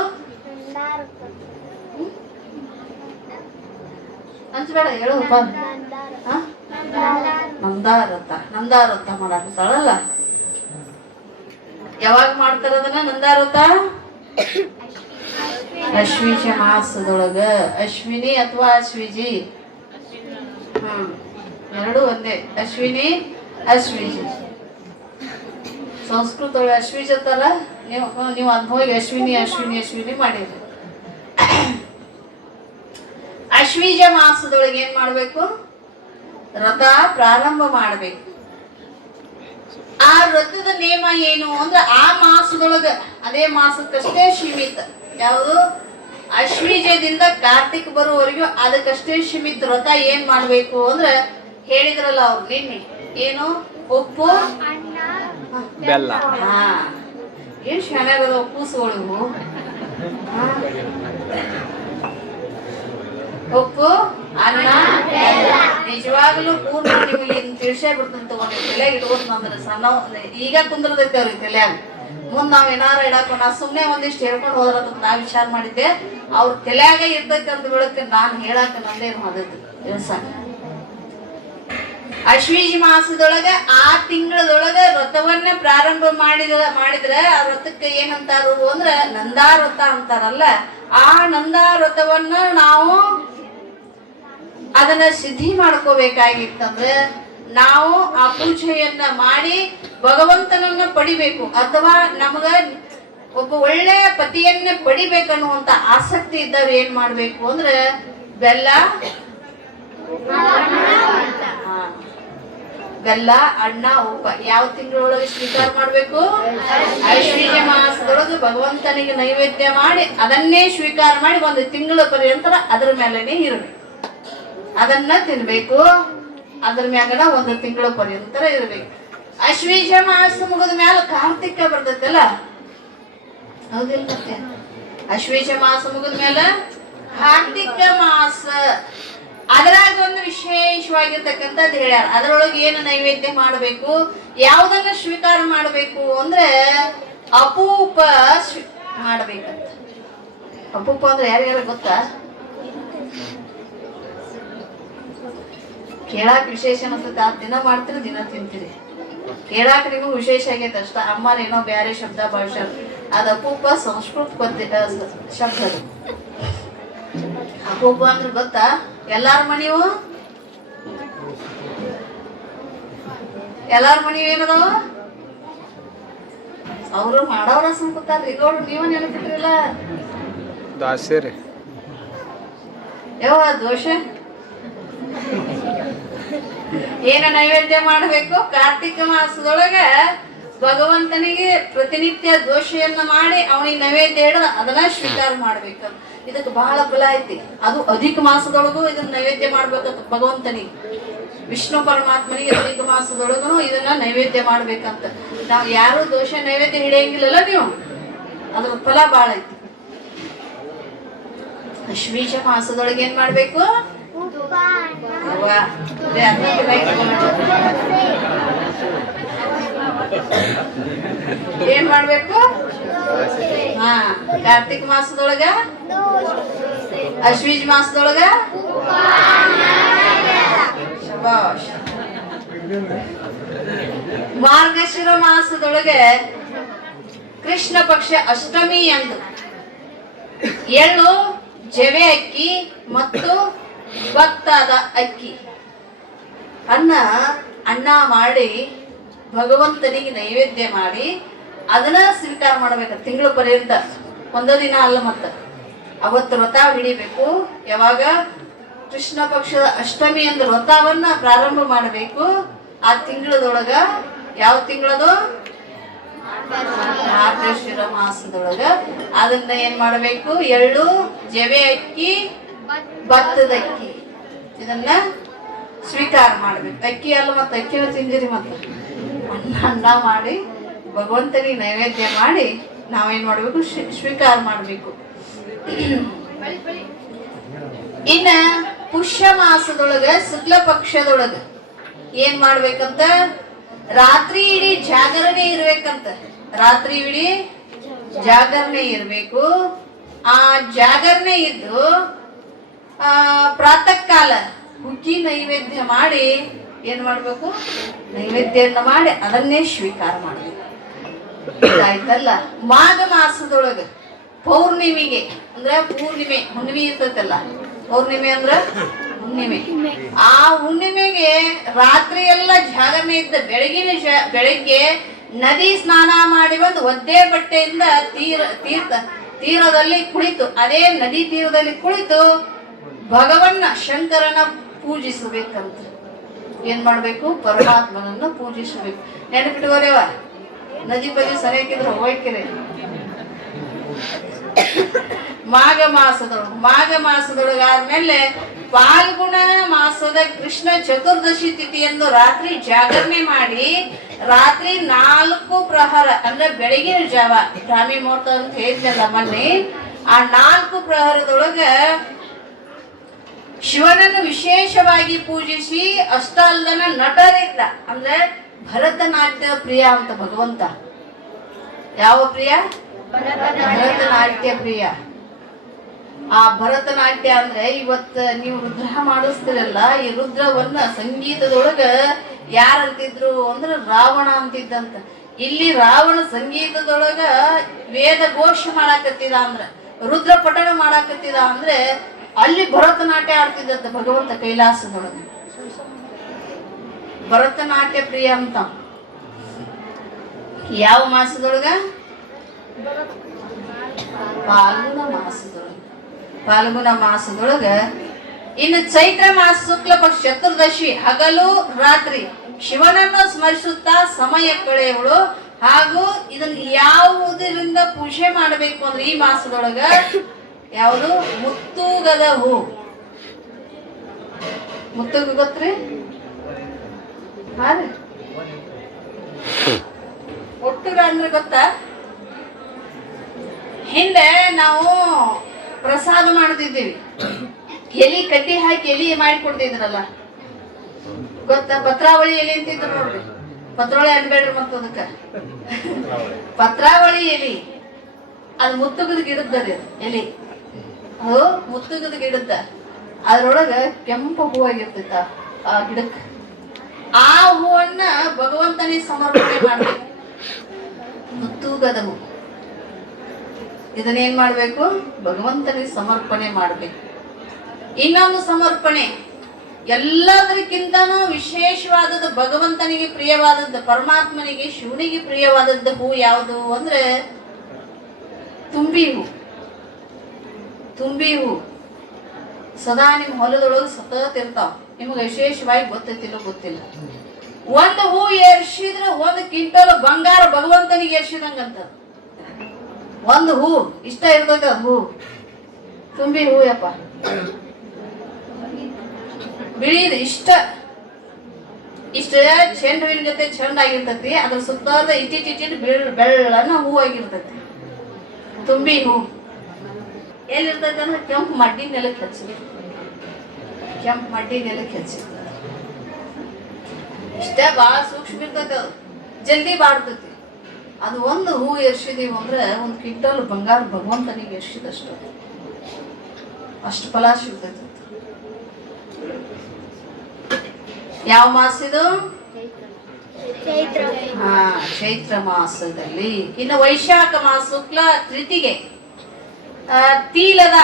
ಅನ್ಸ್ಬೇಡ ಹೇಳಪ್ಪ. ನಂದಾವ್ರತ ಮಾಡಾಕತ್ತಾಳಲ್ಲ. ಯಾವಾಗ ಮಾಡ್ತಾರ ಅದನ್ನ ನಂದಾವ್ರತ? ಅಶ್ವಿಜ ಮಾಸದೊಳಗ. ಅಶ್ವಿನಿ ಅಥವಾ ಅಶ್ವಿಜಿ ಎರಡು ಒಂದೇ. ಅಶ್ವಿನಿ ಅಶ್ವಿಜಿ. ಸಂಸ್ಕೃತ ಒಳಗೆ ಅಶ್ವಿಜ ತರ ನೀವು ಅದ್ ಹೋಗಿ ಅಶ್ವಿನಿ ಮಾಡಿದ್ರಿ. ಅಶ್ವಿಜ ಮಾಸದೊಳಗೆ ಏನ್ ಮಾಡ್ಬೇಕು? ವ್ರತ ಪ್ರಾರಂಭ ಮಾಡ್ಬೇಕು. ಆ ವ್ರತದ ನೇಮ ಏನು ಅಂದ್ರೆ ಆ ಮಾಸದೊಳಗ ಅದೇ ಮಾಸಕ್ಕಷ್ಟೇ ಸೀಮಿತ. ಯಾವುದು? ಅಶ್ವಿಜದಿಂದ ಕಾರ್ತಿಕ್ ಬರುವವರೆಗೂ ಅದಕ್ಕಷ್ಟೇ ಸೀಮಿತ. ವ್ರತ ಏನ್ ಮಾಡ್ಬೇಕು ಅಂದ್ರೆ ಹೇಳಿದ್ರಲ್ಲ ಅವ್ರು ನಿನ್ನೆ, ಏನು? ಉಪ್ಪು ಬೆಲ್ಲ. ಏನ್ ಶಾನ್ಯಾಗದ ಕೂಸುಗಳಿವು. ಉಪ್ಪು ಅನ್ನ ನಿಜವಾಗ್ಲೂ ಪೂರ್ಣ ನಿಮಗೆ ತಿಳಿಸೇ ಬಿಡ್ತಂತ ತಗೊಂಡು ತಲೆಯಾಗ ಇಟ್ಕೊಂಡು ಅಂದ್ರೆ ಸಣ್ಣ ಈಗ ಕುಂದ್ರದೈತೆ ಅವ್ರಿಗೆ ತಲೆಯಾಗ. ಮುಂದ್ ನಾವ್ ಏನಾರ ಇಡಾಕ ನಾ ಸುಮ್ನೆ ಒಂದಿಷ್ಟು ಹೇಳ್ಕೊಂಡು ಹೋದ್ರ ನಾ ವಿಚಾರ ಮಾಡಿದ್ದೆ. ಅವ್ರ ತಲೆಯಾಗ ಇರ್ತೈತೆ ಅಂತ ಬೆಳಕ್ಕೆ ನಾನು ಹೇಳಾಕ ನಂದೇನು ಹೋದದ್ದು ದಿವಸ. ಅಶ್ವೀಜ ಮಾಸದೊಳಗ ಆ ತಿಂಗಳದೊಳಗ ವ್ರತವನ್ನ ಪ್ರಾರಂಭ ಮಾಡಿದ್ರೆ ಆ ವ್ರತಕ್ಕೆ ಏನಂತಾರು ಅಂದ್ರ ನಂದಾವ್ರತ ಅಂತಾರಲ್ಲ. ಆ ನಂದಾವ್ರತವನ್ನ ನಾವು ಅದನ್ನ ಸಿದ್ಧಿ ಮಾಡ್ಕೋಬೇಕಾಗಿತ್ತಂದ್ರೆ ನಾವು ಆ ಪೂಜೆಯನ್ನ ಮಾಡಿ ಭಗವಂತನನ್ನ ಪಡಿಬೇಕು. ಅಥವಾ ನಮಗ ಒಬ್ಬ ಒಳ್ಳೆ ಪತಿಯನ್ನ ಪಡಿಬೇಕನ್ನುವಂತ ಆಸಕ್ತಿ ಇದ್ದವ್ರು ಏನ್ ಮಾಡ್ಬೇಕು ಅಂದ್ರೆ ಬೆಲ್ಲ ಅಣ್ಣ ಉಪ್ಪ ಯಾವ ತಿಂಗಳೊಳಗೆ ಸ್ವೀಕಾರ ಮಾಡ್ಬೇಕು? ಐಶ್ವರ್ಯ ಮಾಸದೊಳಗೆ ಭಗವಂತನಿಗೆ ನೈವೇದ್ಯ ಮಾಡಿ ಅದನ್ನೇ ಸ್ವೀಕಾರ ಮಾಡಿ 1 ತಿಂಗಳ ಪರ್ಯಂತ ಅದ್ರ ಮೇಲೆನೆ ಇರ್ಬೇಕು. ಅದನ್ನ ತಿನ್ಬೇಕು. ಅದ್ರ ಮ್ಯಾಗನ 1 ತಿಂಗಳ ಪರ್ಯಂತ ಇರ್ಬೇಕು. ಅಶ್ವೀಜ ಮಾಸ ಮುಗಿದ ಮ್ಯಾಲ ಕಾರ್ತಿಕ ಬರ್ತೈತಲ್ಲ, ಹೌದಿಲ್ಲ? ಮತ್ತೆ ಅಶ್ವೀಜ ಮಾಸ ಮುಗಿದ ಮ್ಯಾಲ ಕಾರ್ತಿಕ ಮಾಸ. ಅದ್ರಾಗ ಒಂದು ವಿಶೇಷವಾಗಿರ್ತಕ್ಕಂಥದ್ದು ಹೇಳ್ಯಾರ. ಅದ್ರೊಳಗೆ ಏನು ನೈವೇದ್ಯ ಮಾಡಬೇಕು, ಯಾವುದನ್ನ ಸ್ವೀಕಾರ ಮಾಡಬೇಕು ಅಂದ್ರೆ ಅಪೂಪ ಮಾಡಬೇಕಂತ. ಅಪೂಪ ಅಂದ್ರೆ ಯಾರ್ಯಾರ ಗೊತ್ತಾ? ಕೇಳಾಕ್ ವಿಶೇಷ ಅನ್ಸುತ್ತೆ. ದಿನ ಮಾಡ್ತೀರಿ, ದಿನ ತಿಂತೀರಿ. ಕೇಳಾಕ್ ನಿಮಗೂ ವಿಶೇಷ ಆಗೈತೆ ಅಷ್ಟ. ಅಮ್ಮರ ಏನೋ ಬ್ಯಾರೆ ಶಬ್ದ ಭಾಷೆ. ಅದ ಅಪೂಪ ಸಂಸ್ಕೃತ ಶಬ್ದ. ಅದು ಅಪೂಪ ಅಂದ್ರೆ ಗೊತ್ತಾ? ಎಲ್ಲಾರ ಮನಿವು ಏನದಾವ? ಅವರು ಮಾಡವ್ರ ಸುಮ್ಕುತ್ತಾರ್ರಿ. ನೋಡ್ರಿ ನೀವ ನೆನಪಿಟ್ರಿಲ್ಲ ದಾಸೇರಿ ಯಾವ ದೋಷ ಏನ ನೈವೇದ್ಯ ಮಾಡಬೇಕು? ಕಾರ್ತಿಕ ಮಾಸದೊಳಗ ಭಗವಂತನಿಗೆ ಪ್ರತಿನಿತ್ಯ ದೋಷೆಯನ್ನ ಮಾಡಿ ಅವನಿಗೆ ನೈವೇದ್ಯ ಹಿಡಿದು ಅದನ್ನ ಸ್ವೀಕಾರ ಮಾಡ್ಬೇಕು. ಇದಕ್ಕೆ ಬಹಳ ಫಲ ಐತಿ. ಅದು ಅಧಿಕ ಮಾಸದೊಳಗೂ ಇದನ್ನ ನೈವೇದ್ಯ ಮಾಡ್ಬೇಕಂತ ಭಗವಂತನಿಗೆ, ವಿಷ್ಣು ಪರಮಾತ್ಮನಿಗೆ ಅಧಿಕ ಮಾಸದೊಳಗೂ ಇದನ್ನ ನೈವೇದ್ಯ ಮಾಡ್ಬೇಕಂತ. ನಾವು ಯಾರು ದೋಷ ನೈವೇದ್ಯ ಹಿಡಿಯಂಗಿಲ್ಲಲ್ಲ ನೀವು, ಅದ್ರ ಫಲ ಬಹಳ ಐತಿ. ಅಶ್ವೀಜ ಮಾಸದೊಳಗೆ ಏನ್ ಮಾಡ್ಬೇಕು? ಏನ್ ಮಾಡ್ಬೇಕು? ಹಾ, ಕಾರ್ತಿಕ ಮಾಸದೊಳಗ, ಅಶ್ವೀಜ ಮಾಸದೊಳಗ ಶಬಾಷ್. ಮಾರ್ಗಶಿರ ಮಾಸದೊಳಗೆ ಕೃಷ್ಣ ಪಕ್ಷ ಅಷ್ಟಮಿ ಎಂದು ಎಳ್ಳು, ಜವೆ ಅಕ್ಕಿ ಮತ್ತು ಭತ್ತದ ಅಕ್ಕಿ ಅನ್ನ ಮಾಡಿ ಭಗವಂತನಿಗೆ ನೈವೇದ್ಯ ಮಾಡಿ ಅದನ್ನ ಸ್ವೀಕಾರ ಮಾಡ್ಬೇಕು. ತಿಂಗಳು ಪರ್ಯಂತ, ಒಂದ ದಿನ ಅಲ್ಲ. ಮತ್ತ ಅವತ್ತು ವ್ರತ ಹಿಡಿಬೇಕು. ಯಾವಾಗ? ಕೃಷ್ಣ ಪಕ್ಷದ ಅಷ್ಟಮಿ ಅಂದ್ರೆ ವ್ರತವನ್ನ ಪ್ರಾರಂಭ ಮಾಡಬೇಕು. ಆ ತಿಂಗಳದೊಳಗ, ಯಾವ ತಿಂಗಳದು? ಮಾರ್ಗಶಿರ ಮಾಸದೊಳಗ ಅದನ್ನ ಏನ್ ಮಾಡ್ಬೇಕು? ಎಳ್ಳು, ಜವೆ ಅಕ್ಕಿ, ಭತ್ತದ ಅಕ್ಕಿ ಇದನ್ನ ಸ್ವೀಕಾರ ಮಾಡ್ಬೇಕು. ಅಕ್ಕಿ ಅಲ್ಲ, ಮತ್ತೆ ಅಕ್ಕಿನ ತಿಂದಿರಿ. ಮತ್ತೆ ಅನ್ನ ಮಾಡಿ ಭಗವಂತನಿಗೆ ನೈವೇದ್ಯ ಮಾಡಿ ನಾವೇನ್ ಮಾಡ್ಬೇಕು? ಸ್ವೀಕಾರ ಮಾಡ್ಬೇಕು. ಇನ್ನ ಪುಷ್ಯ ಮಾಸದೊಳಗ ಶುಕ್ಲ ಪಕ್ಷದೊಳಗ ಏನ್ ಮಾಡ್ಬೇಕಂತ? ರಾತ್ರಿ ಇಡೀ ಜಾಗರಣೆ ಇರ್ಬೇಕಂತ. ರಾತ್ರಿ ಇಡೀ ಜಾಗರಣೆ ಇರ್ಬೇಕು. ಆ ಜಾಗರಣೆ ಇದ್ದು ಪ್ರಾತಃ ಕಾಲ ಹುಗ್ಗಿ ನೈವೇದ್ಯ ಮಾಡಿ ಏನ್ ಮಾಡ್ಬೇಕು? ನೈವೇದ್ಯನ್ನ ಮಾಡಿ ಅದನ್ನೇ ಸ್ವೀಕಾರ ಮಾಡ್ಬೇಕು. ಆಯ್ತಲ್ಲ. ಮಾಘ ಮಾಸದೊಳಗ ಪೌರ್ಣಿಮೆಗೆ ಅಂದ್ರೆ ಪೂರ್ಣಿಮೆ, ಹುಣ್ಣಿಮೆ ಇರ್ತೈತಲ್ಲ, ಪೌರ್ಣಿಮೆ ಅಂದ್ರ ಹುಣ್ಣಿಮೆ. ಆ ಹುಣ್ಣಿಮೆಗೆ ರಾತ್ರಿ ಎಲ್ಲ ಜಾಗರಣೆ ಇದ್ದ ಬೆಳಗ್ಗೆ ನದಿ ಸ್ನಾನ ಮಾಡಿ ಬಂದು ಒದ್ದೆ ಬಟ್ಟೆಯಿಂದ ತೀರದಲ್ಲಿ ಕುಳಿತು, ಅದೇ ನದಿ ತೀರದಲ್ಲಿ ಕುಳಿತು ಭಗವನ್ನ ಶಂಕರನ ಪೂಜಿಸಬೇಕಂತ. ಏನ್ ಮಾಡ್ಬೇಕು? ಪರಮಾತ್ಮನನ್ನ ಪೂಜಿಸಬೇಕು. ನೆನಪಿಟ್ಕೋರೇವ, ನದಿ ಬದಿ ಸರಿಯಾಕಿದ್ರೆ ಹೋಗ್ಕಿರಿ. ಮಾಘ ಮಾಸದೊಳಗ ಆದ್ಮೇಲೆ ಫಾಲ್ಗುಣ ಮಾಸದ ಕೃಷ್ಣ ಚತುರ್ದಶಿ ತಿಥಿಯಂದು ರಾತ್ರಿ ಜಾಗರಣೆ ಮಾಡಿ ರಾತ್ರಿ 4 ಪ್ರಹರ ಅಂದ್ರೆ ಬೆಳಗಿನ ಜಾವ, ಬ್ರಾಹ್ಮಿ ಮುಹೂರ್ತ ಅಂತ ಹೇಳಿದ್ನಲ್ಲ ಮೊನ್ನೆ, ಆ 4 ಪ್ರಹರದೊಳಗ ಶಿವನನ್ನು ವಿಶೇಷವಾಗಿ ಪೂಜಿಸಿ ಅಷ್ಟ ಅಲ್ಲನ ನಟರಿಂದ ಅಂದ್ರೆ ಭರತನಾಟ್ಯ ಪ್ರಿಯ ಅಂತ ಭಗವಂತ. ಯಾವ ಪ್ರಿಯ? ಭರತನಾಟ್ಯ ಪ್ರಿಯ. ಆ ಭರತನಾಟ್ಯ ಅಂದ್ರೆ ಇವತ್ತ ನೀವು ರುದ್ರ ಮಾಡಿಸ್ತಿರಲ್ಲ, ಈ ರುದ್ರವನ್ನ ಸಂಗೀತದೊಳಗ ಯಾರಂತಿದ್ರು ಅಂದ್ರೆ ರಾವಣ ಅಂತಿದ್ದಂತ. ಇಲ್ಲಿ ರಾವಣ ಸಂಗೀತದೊಳಗ ವೇದ ಘೋಷ ಮಾಡಾಕತ್ತಿದ ಅಂದ್ರ, ರುದ್ರ ಪಠಣ ಮಾಡಾಕತ್ತಿದ ಅಂದ್ರೆ ಅಲ್ಲಿ ಭರತನಾಟ್ಯ ಆಡ್ತಿದ್ದಂತ ಭಗವಂತ ಕೈಲಾಸದೊಳಗ. ಭರತನಾಟ್ಯ ಪ್ರಿಯ ಅಂತ. ಯಾವ ಮಾಸದೊಳಗ? ಫಾಲ್ಗುಣ ಮಾಸದೊಳಗ. ಇನ್ನು ಚೈತ್ರ ಮಾಸ ಶುಕ್ಲ ಪಕ್ಷ ಚತುರ್ದಶಿ ಹಗಲು ರಾತ್ರಿ ಶಿವನನ್ನು ಸ್ಮರಿಸುತ್ತಾ ಸಮಯ ಕಳೆಯುವಳು. ಹಾಗೂ ಇದನ್ನ ಯಾವುದರಿಂದ ಪೂಜೆ ಮಾಡಬೇಕು ಅಂದ್ರೆ ಈ ಮಾಸದೊಳಗ ಯಾವುದು? ಮುತ್ತುಗದ ಹೂ. ಮುತ್ತುಗ ಗೊತ್ತ್ರಿ? ಒಟ್ಟುಗ ಅಂದ್ರೆ ಗೊತ್ತಾ? ಹಿಂದೆ ನಾವು ಪ್ರಸಾದ ಮಾಡ್ತಿದ್ದೀವಿ, ಎಲಿ ಕಡ್ಡಿ ಹಾಕಿ ಎಲಿ ಮಾಡಿ ಕೊಡ್ತಿದ್ರಲ್ಲ, ಗೊತ್ತಾ? ಪತ್ರಾವಳಿ ಎಲಿ ಅಂತಿದ್ರು ನೋಡ್ರಿ. ಪತ್ರಾವಳಿ ಅನ್ಬೇಡ್ರಿ ಮತ್ತ ಅದಕ್ಕ ಪತ್ರಾವಳಿ ಎಲಿ. ಅದು ಮುತ್ತುಗದ ಗಿಡದ ಎಲಿ, ಅದು ಮುತ್ತುಗದ ಗಿಡದ. ಅದ್ರೊಳಗ ಕೆಂಪು ಹೂವಾಗಿರ್ತೈತ ಆ ಗಿಡಕ್ಕೆ. ಆ ಹೂವನ್ನ ಭಗವಂತನಿಗೆ ಸಮರ್ಪಣೆ ಮಾಡ್ಬೇಕು. ಮುತ್ತುಗದ ಹೂ ಇದನ್ನೇನ್ ಮಾಡ್ಬೇಕು? ಭಗವಂತನಿಗೆ ಸಮರ್ಪಣೆ ಮಾಡ್ಬೇಕು. ಇನ್ನೊಂದು ಸಮರ್ಪಣೆ ಎಲ್ಲದಕ್ಕಿಂತನೂ ವಿಶೇಷವಾದದ್ದು, ಭಗವಂತನಿಗೆ ಪ್ರಿಯವಾದದ್ದು, ಪರಮಾತ್ಮನಿಗೆ ಶಿವನಿಗೆ ಪ್ರಿಯವಾದದ್ದು ಹೂ ಯಾವುದು ಅಂದ್ರೆ ತುಂಬಿ ಹೂ. ತುಂಬಿ ಹೂ ಸದಾ ನಿಮ್ ಹೊಲದೊಳಗೆ ಸತತ ಇರ್ತಾವ. ನಿಮಗೆ ವಿಶೇಷವಾಗಿ ಗೊತ್ತೈತಿಲ್ಲ ಗೊತ್ತಿಲ್ಲ. ಒಂದು ಹೂ ಏರ್ಸಿದ್ರೆ 1 ಕ್ವಿಂಟಲ್ ಬಂಗಾರ ಭಗವಂತನಿಗೆ ಏರ್ಸಿದಂಗಂತ. ಒಂದು ಹೂ ಇಷ್ಟ ಇರ್ತದೆ, ಹೂ ತುಂಬಿ ಹೂ ಯಪ್ಪ ಬಿಳಿದು ಇಷ್ಟ ಚೆಂಡು ಹೂವಿನ ಜೊತೆ ಚೆಂಡಾಗಿರ್ತೈತಿ. ಅದ್ರ ಸುತ್ತಾದ ಇಟ್ಟಿಟ್ಟು ಬೆಳ್ಳನ ಹೂ ಆಗಿರ್ತೈತಿ. ತುಂಬಿ ಹೂ ಎಲ್ಲಿರ್ತೈತಿ ಅಂದ್ರೆ ಕೆಂಪು ಮಡ್ಡಿ ನೆಲಕ್ಕೆ ಹಚ್ಚಿದೆ, ಕೆಂಪು ಮಡ್ಡಿ ನೆಲಕ್ಕೆ ಹಚ್ಚಿರ್ತದೆ. ಇಷ್ಟೇ ಭಾಳ ಸೂಕ್ಷ್ಮ ಇರ್ತೈತಿ, ಅದು ಜಲ್ದಿ ಬಾಡ್ತೈತಿ. ಅದು ಒಂದು ಹೂ ಎರ್ಸಿದೀವಿ ಅಂದ್ರೆ 1 ಕ್ವಿಂಟಲ್ ಬಂಗಾರ ಭಗವಂತನಿಗೆ ಎರ್ಸಿದಷ್ಟು ಅಷ್ಟು ಫಲ ಸಿಗ್ತೈತಿ. ಯಾವ ಮಾಸ ಇದು? ಚೈತ್ರ ಮಾಸದಲ್ಲಿ. ಇನ್ನು ವೈಶಾಖ ಮಾಸ ಶುಕ್ಲ ತೃತೀಯೆ ತಿಲದ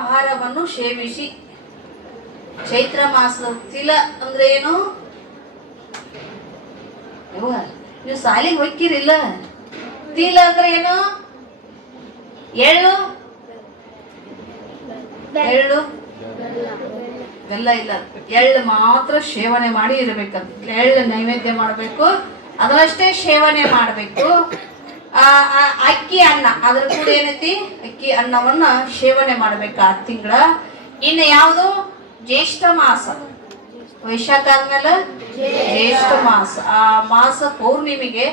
ಆಹಾರವನ್ನು ಸೇವಿಸಿ. ಚೈತ್ರ ಮಾಸದ ತಿಲ ಅಂದ್ರೆ ಏನು? ನೀವು ಸಾಲಿಗೆ ಹೋಗ್ಕಿರಿಲ್ಲ? ತಿಲ ಅಂದ್ರೆ ಏನು? ಎಳ್ಳು ಎಳ್ಳು ಬೆಲ್ಲ ಇಲ್ಲ, ಎಳ್ಳು ಮಾತ್ರ ಸೇವನೆ ಮಾಡಿ ಇರಬೇಕಂತ. ಎಳ್ಳು ನೈವೇದ್ಯ ಮಾಡಬೇಕು, ಅದರಷ್ಟೇ ಸೇವನೆ ಮಾಡಬೇಕು. ಅಕ್ಕಿ ಅನ್ನ ಅದ್ರ ಕೂಡ ಏನೈತಿ? ಅಕ್ಕಿ ಅನ್ನವನ್ನ ಸೇವನೆ ಮಾಡ್ಬೇಕು ಆ ತಿಂಗಳ. ಇನ್ನು ಯಾವುದು? ಜ್ಯೇಷ್ಠ ಮಾಸ. ವೈಶಾಖ ಆದ್ಮೇಲೆ ಜ್ಯೇಷ್ಠ ಮಾಸ. ಆ ಮಾಸ ಪೌರ್ಣಿಮೆಗೆ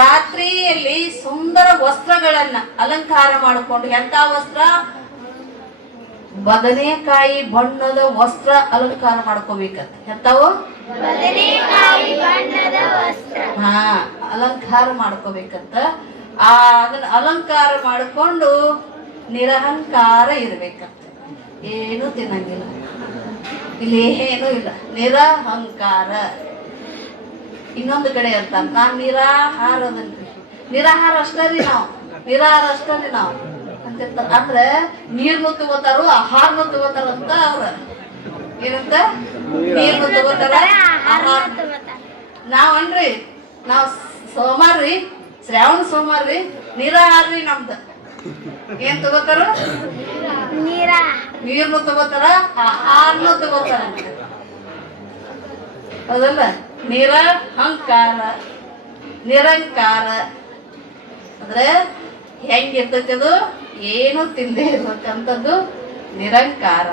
ರಾತ್ರಿಯಲ್ಲಿ ಸುಂದರ ವಸ್ತ್ರಗಳನ್ನ ಅಲಂಕಾರ ಮಾಡಿಕೊಂಡು, ಎಂತ ವಸ್ತ್ರ? ಬದನೆಕಾಯಿ ಬಣ್ಣದ ವಸ್ತ್ರ ಅಲಂಕಾರ ಮಾಡ್ಕೋಬೇಕಂತ. ಎಂತಾವು? ಅಲಂಕಾರ ಮಾಡ್ಕೋಬೇಕಂತ. ಅದನ್ನ ಅಲಂಕಾರ ಮಾಡಿಕೊಂಡು ನಿರಹಂಕಾರ ಇರ್ಬೇಕಂತ. ಏನು ತಿನ್ನಂಗಿಲ್ಲ, ಇಲ್ಲಿ ಏನೂ ಇಲ್ಲ, ನಿರಹಂಕಾರ. ಇನ್ನೊಂದು ಕಡೆ ಅಂತ ನಾನು ನಿರಾಹಾರದನ್ರಿ, ನಿರಾಹಾರ ಅಷ್ಟರಿ ನಾವು, ನಿರಾಹಾರ ಅಷ್ಟರಿ ನಾವು ಅಂತ. ಅಂದ್ರೆ ನೀರ್ನು ತಗೋತಾರು, ಆಹಾರನು ತಗೋತಾರ ಅಂತ. ಅವ್ರ ಏನಂತ? ನೀರ್ನು ತಗೋತಾರ, ಆಹಾರ. ನಾವನ್ರಿ, ನಾವ್ ಸೋಮಾರ್ರಿ, ಶ್ರಾವಣ ಸೋಮಾರ್ರಿ, ನಿರಾಹಾರ್ರಿ ನಮ್ದು. ಏನ್ ತಗೋತಾರ? ನೀರ್ನು ತಗೋತಾರ, ಆಹಾರನು ತಗೋತಾರ. ಹೌದಲ್ಲ? ನಿರಹಂಕಾರ, ನಿರಂಕಾರ ಅಂದ್ರೆ ಹೆಂಗಿರ್ತೈತಿ ಅದು? ಏನು ತಿಂದೇ ಇರ್ಬೇಕಂತದ್ದು ನಿರಂಕಾರ.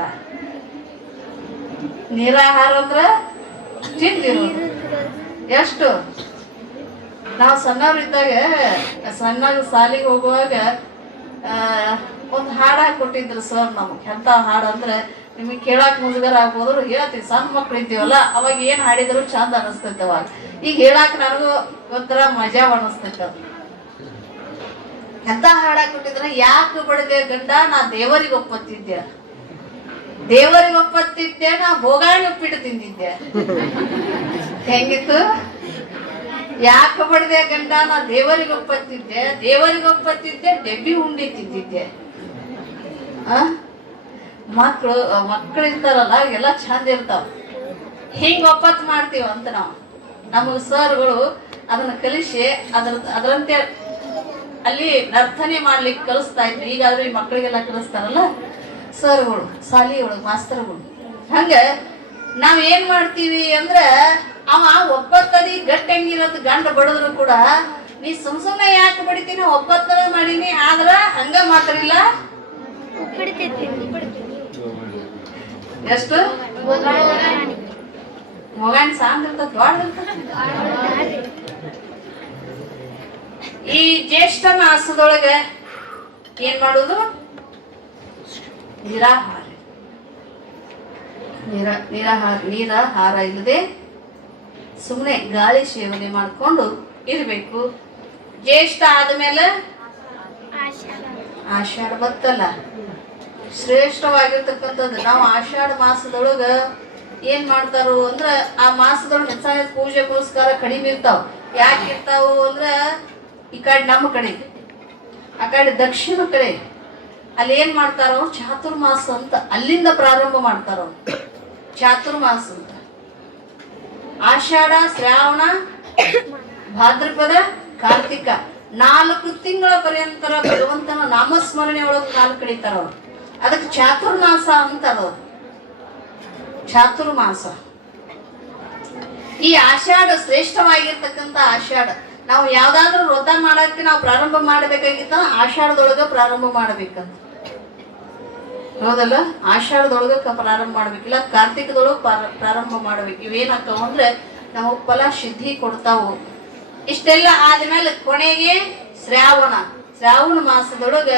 ನಿರಾಹಾರ ಅಂದ್ರ ತಿಂದಿರೋದು. ಎಷ್ಟು ನಾವು ಸಣ್ಣವ್ರಿದ್ದಾಗ, ಸಣ್ಣ ಸಾಲಿಗೆ ಹೋಗುವಾಗ ಒಂದು ಹಾಡು ಹಾಕೊಟ್ಟಿದ್ರು ಸರ್ ನಮ್ಗೆ. ಎಂತ ಹಾಡು ಅಂದ್ರೆ ನಿಮಗೆ ಕೇಳಾಕ್ ಮುಜುಗರ ಆಗ್ಬೋದ್ರು, ಹೇಳ್ತೀವಿ. ಸಣ್ಣ ಮಕ್ಳು ಇದ್ದೀವಲ್ಲ, ಅವಾಗ ಏನ್ ಹಾಡಿದ್ರು ಚಂದ ಅನಿಸ್ತೈತೆ. ಅವಾಗ ಈಗ ಹೇಳಾಕ್ ನನಗೂ ಒಂಥರ ಮಜಾ ಅನಿಸ್ತೈತೆ. ಅದು ಎಂತ ಹಾಡಾಕ್ ಕೊಟ್ಟಿದ್ರ? ಯಾಕೆ ಬಡದೆ ಗಂಡ ನಾ ದೇವರಿಗೆ ಒಪ್ಪತ್ತಿದ್ದೆ, ದೇವರಿಗೆ ಒಪ್ಪತ್ತಿದ್ದೆ, ನಾ ಬೋಗಾಣಿ ಉಪ್ಪಿಟ್ಟು ತಿಂದಿದ್ದೆ. ಹೆಂಗಿತ್ತು? ಯಾಕೆ ಬಡದೆ ಗಂಡ ನಾ ದೇವರಿಗೆ ಒಪ್ಪತ್ತಿದ್ದೆ, ದೇವರಿಗೆ ಒಪ್ಪತ್ತಿದ್ದೆ, ಡೆಬ್ಬಿ ಉಂಡಿ ತಿಂದಿದ್ದೆ. ಮಕ್ಳು ಇರ್ತಾರಲ್ಲ, ಎಲ್ಲ ಚಂದ ಇರ್ತಾವ. ಹಿಂಗ ಒಪ್ಪತ್ತು ಮಾಡ್ತೀವ ಅಂತ ನಾವು. ನಮಗ್ ಸರ್ಗಳು ಅದನ್ನ ಕಲಿಸಿ ಅದರಂತೆ ಅಲ್ಲಿ ನರ್ತನೆ ಮಾಡ್ಲಿಕ್ಕೆ ಕಲಿಸ್ತಾ ಇದ್ರು. ಈಗಾದ್ರೂ ಈ ಮಕ್ಕಳಿಗೆಲ್ಲ ಕಲಿಸ್ತಾರಲ್ಲ ಸರ್ಗಳು, ಶಾಲಿ ಒಳಗೆ ಮಾಸ್ತರ್ಗಳು. ಹಂಗ ನಾವ್ ಏನ್ ಮಾಡ್ತೀವಿ ಅಂದ್ರೆ, ಅವ ಒಪ್ಪತ್ತದಿ ಗಟ್ಟಂಗಿರೋದು ಗಂಡ ಬಡದ್ರು ಕೂಡ, ನೀ ಸುಮ್ನೆ ಯಾಕೆ ಬಡಿತೀನಿ, ಒಪ್ಪತ್ತದ ಮಾಡೀನಿ, ಆದ್ರ ಹಂಗ ಮಾತ್ರ ಇಲ್ಲ. ಎಷ್ಟು ಮೊಗಾಣಿ ಸಾಂದ್ ಇರ್ತದ, ಈ ಜ್ಯೇಷ್ಠ ಮಾಸದೊಳಗ ಏನ್ ಮಾಡುದು? ನಿರಾಹಾರ. ನೀರಾಹಾರ ಇಲ್ಲದೆ ಸುಮ್ಮನೆ ಗಾಳಿ ಸೇವನೆ ಮಾಡ್ಕೊಂಡು ಇರ್ಬೇಕು. ಜ್ಯೇಷ್ಠ ಆದ್ಮೇಲೆ ಆಷಾಢ ಬತ್ತಲ್ಲ, ಶ್ರೇಷ್ಠವಾಗಿರ್ತಕ್ಕಂಥದ್ದು. ನಾವು ಆಷಾಢ ಮಾಸದೊಳಗ ಏನ್ ಮಾಡ್ತಾರು ಅಂದ್ರ, ಆ ಮಾಸದೊಳಗೆ ಹೆಚ್ಚಾಗಿ ಪೂಜೆ ಪುರಸ್ಕಾರ ಕಡಿಮೆ ಇರ್ತಾವ. ಯಾಕೆ ಇರ್ತಾವು ಅಂದ್ರ, ಈ ಕಡೆ ನಮ್ಮ ಕಡೆ, ಆ ಕಡೆ ದಕ್ಷಿಣ ಕಡೆ ಅಲ್ಲಿ ಏನ್ ಮಾಡ್ತಾರ, ಚಾತುರ್ಮಾಸ ಅಂತ ಅಲ್ಲಿಂದ ಪ್ರಾರಂಭ ಮಾಡ್ತಾರ. ಚಾತುರ್ಮಾಸ ಅಂತ ಆಷಾಢ, ಶ್ರಾವಣ, ಭಾದ್ರಪದ, ಕಾರ್ತಿಕ 4 ತಿಂಗಳ ಪರ್ಯಂತರ ಭಗವಂತನ ನಾಮಸ್ಮರಣೆ ಒಳಗೆ ಕಾಲ ಕಳೀತಾರ. ಅದಕ್ಕೆ ಚಾತುರ್ಮಾಸ ಅಂತಾರ. ಚಾತುರ್ಮಾಸ. ಈ ಆಷಾಢ ಶ್ರೇಷ್ಠವಾಗಿರ್ತಕ್ಕಂಥ ಆಷಾಢ. ನಾವು ಯಾವ್ದಾದ್ರು ವ್ರತ ಮಾಡಕ್ಕೆ ನಾವು ಪ್ರಾರಂಭ ಮಾಡಬೇಕಾಗಿತ್ತ ಆಷಾಢದೊಳಗ ಪ್ರಾರಂಭ ಮಾಡ್ಬೇಕಂತ, ಹೌದಲ್ಲ? ಆಷಾಢದೊಳಗ ಪ್ರಾರಂಭ ಮಾಡ್ಬೇಕಿಲ್ಲ, ಕಾರ್ತಿಕದೊಳಗ ಪ್ರಾರಂಭ ಮಾಡ್ಬೇಕು. ಇವೇನಾಗ್ತಾವ ಅಂದ್ರೆ ನಾವು ಫಲ ಸಿದ್ಧಿ ಕೊಡ್ತಾವು. ಇಷ್ಟೆಲ್ಲ ಆದ್ಮೇಲೆ ಕೊನೆಗೆ ಶ್ರಾವಣ ಮಾಸದೊಳಗ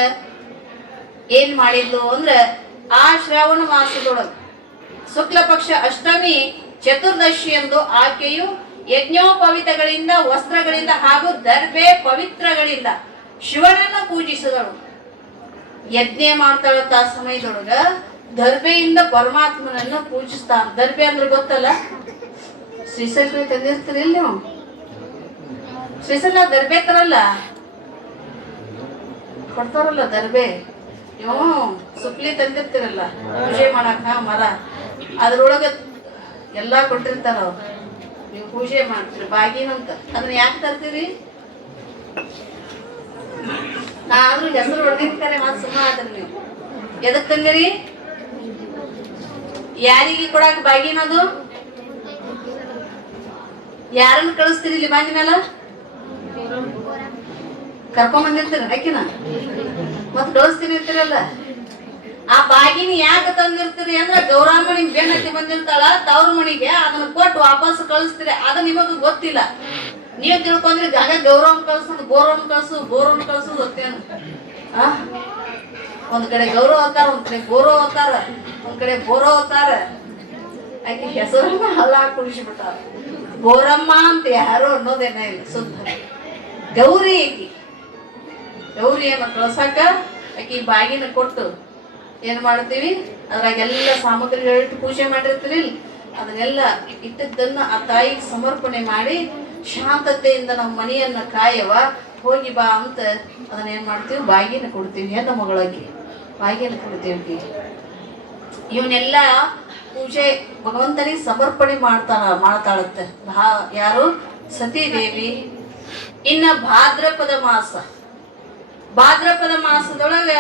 ಏನ್ ಮಾಡಿದ್ಲು ಅಂದ್ರೆ, ಆ ಶ್ರಾವಣ ಮಾಸದೊಳಗ ಶುಕ್ಲ ಪಕ್ಷ ಅಷ್ಟಮಿ ಚತುರ್ದಶಿ ಎಂದು ಆಕೆಯು ಯಜ್ಞೋಪವಿತಗಳಿಂದ, ವಸ್ತ್ರಗಳಿಂದ ಹಾಗೂ ದರ್ಬೆ ಪವಿತ್ರಗಳಿಂದ ಶಿವನನ್ನು ಪೂಜಿಸಿದಳು. ಯಜ್ಞ ಮಾಡ್ತಾಳತ್ತ ಆ ಸಮಯದೊಳಗ ದರ್ಬೆಯಿಂದ ಪರಮಾತ್ಮನನ್ನು ಪೂಜಿಸ್ತಾನ. ದರ್ಬೆ ಅಂದ್ರೆ ಗೊತ್ತಲ್ಲ, ಶ್ರೀಶೈಲ ತಂದಿರ್ತೀರಿಲ್ಲ ನೀವು? ಶ್ರೀಶೈಲ ದರ್ಬೆ ತರಲ್ಲ, ಕೊಡ್ತಾರಲ್ಲ ದರ್ಬೆ. ನೀವು ಸುಪ್ಲಿ ತಂದಿರ್ತೀರಲ್ಲ ಪೂಜೆ ಮಾಡಾಕ ಮರ, ಅದ್ರೊಳಗ ಎಲ್ಲಾ ಕೊಟ್ಟಿರ್ತಾರ ಅವ್ರು. ನೀವು ಪೂಜೆ ಮಾಡ್ತೀರಿ ಬಾಗಿನಂತ, ಅದನ್ನ ಯಾಕೆ ತರ್ತೀರಿ? ನಾದ್ರೂ ಹೆಸರು ಹೊಡೆದಿರ್ತಾರೆ ಮತ್ ಸುಮ್ಮ ಆದ್ರಿ. ನೀವು ಎದಕ್ ತಂದಿರಿ? ಯಾರಿಗೆ ಕೊಡಾಕ ಬಾಗಿನದು? ಯಾರನ್ನ ಕಳಿಸ್ತೀರಿ ಇಲ್ಲಿ ಬಾಗಿನಲ್ಲ? ಕರ್ಕೊಂಡ್ ಬಂದಿರ್ತೀರ ಆಕಿನ ಮತ್ ಕಳಿಸ್ತೀನಿ ಇರ್ತೀರಲ್ಲ. ಆ ಬಾಗಿನ ಯಾಕೆ ತಂದಿರ್ತೀರಿ ಅಂದ್ರೆ, ಗೌರಮ್ಮನಿಗೆ ಬೆನ್ನತ್ತಿ ಬಂದಿರ್ತಾಳ ತವ್ರ ಮನಿಗೆ, ಅದನ್ನ ಕೊಟ್ಟು ವಾಪಸ್ ಕಳಿಸ್ತೀರಿ. ಅದು ನಿಮಗ ಗೊತ್ತಿಲ್ಲ. ನೀವ್ ತಿಳ್ಕೊಂಡ್ರಿ ಆಗ ಗೌರವನ್ ಕಳ್ಸೋದು, ಬೋರವನ್ ಕಳ್ಸೋದು ಗೊತ್ತೇನು? ಒಂದ್ ಕಡೆ ಗೌರವ ಅವತಾರ, ಒಂದ್ ಕಡೆ ಬೋರೋ ಅವತಾರ, ಒಂದ್ ಕಡೆ ಬೋರೋ ಅವತಾರ. ಆಕೆ ಹೆಸರನ್ನ ಹಲ್ಲ ಕುಡಿಸ್ಬಿಟ್ಟಾರ. ಬೋರಮ್ಮ ಅಂತ ಯಾರು ಅನ್ನೋದೇನ ಇಲ್ಲ, ಶುದ್ಧ ಗೌರಿ. ಗೌರಿಯನ್ನ ಕಳ್ಸಾಕ ಆಕಿ ಬಾಗಿನ ಕೊಟ್ಟು ಏನ್ ಮಾಡ್ತೀವಿ, ಅದ್ರಾಗೆಲ್ಲ ಸಾಮಗ್ರಿಗಳಿಟ್ಟು ಪೂಜೆ ಮಾಡಿರ್ತೀರಿ, ಅದನ್ನೆಲ್ಲ ಇಟ್ಟದ್ದನ್ನ ಆ ತಾಯಿಗೆ ಸಮರ್ಪಣೆ ಮಾಡಿ ಶಾಂತತೆಯಿಂದ ನಮ್ಮ ಮನೆಯನ್ನ ಕಾಯವ ಹೋಗಿ ಬಾ ಅಂತ ಅದನ್ನ ಏನ್ ಮಾಡ್ತೀವಿ, ಬಾಗಿನ ಕೊಡ್ತೀವಿ. ಹೆಣ್ಣು ಮಗಳಿಗೆ ಬಾಗಿನ ಕೊಡ್ತೀವಿ. ಇವನ್ನೆಲ್ಲ ಪೂಜೆ ಭಗವಂತನಿಗೆ ಸಮರ್ಪಣೆ ಮಾಡ್ತಾಳತ್ತೆ ಯಾರು? ಸತೀದೇವಿ. ಇನ್ನ ಭಾದ್ರಪದ ಮಾಸದೊಳಗ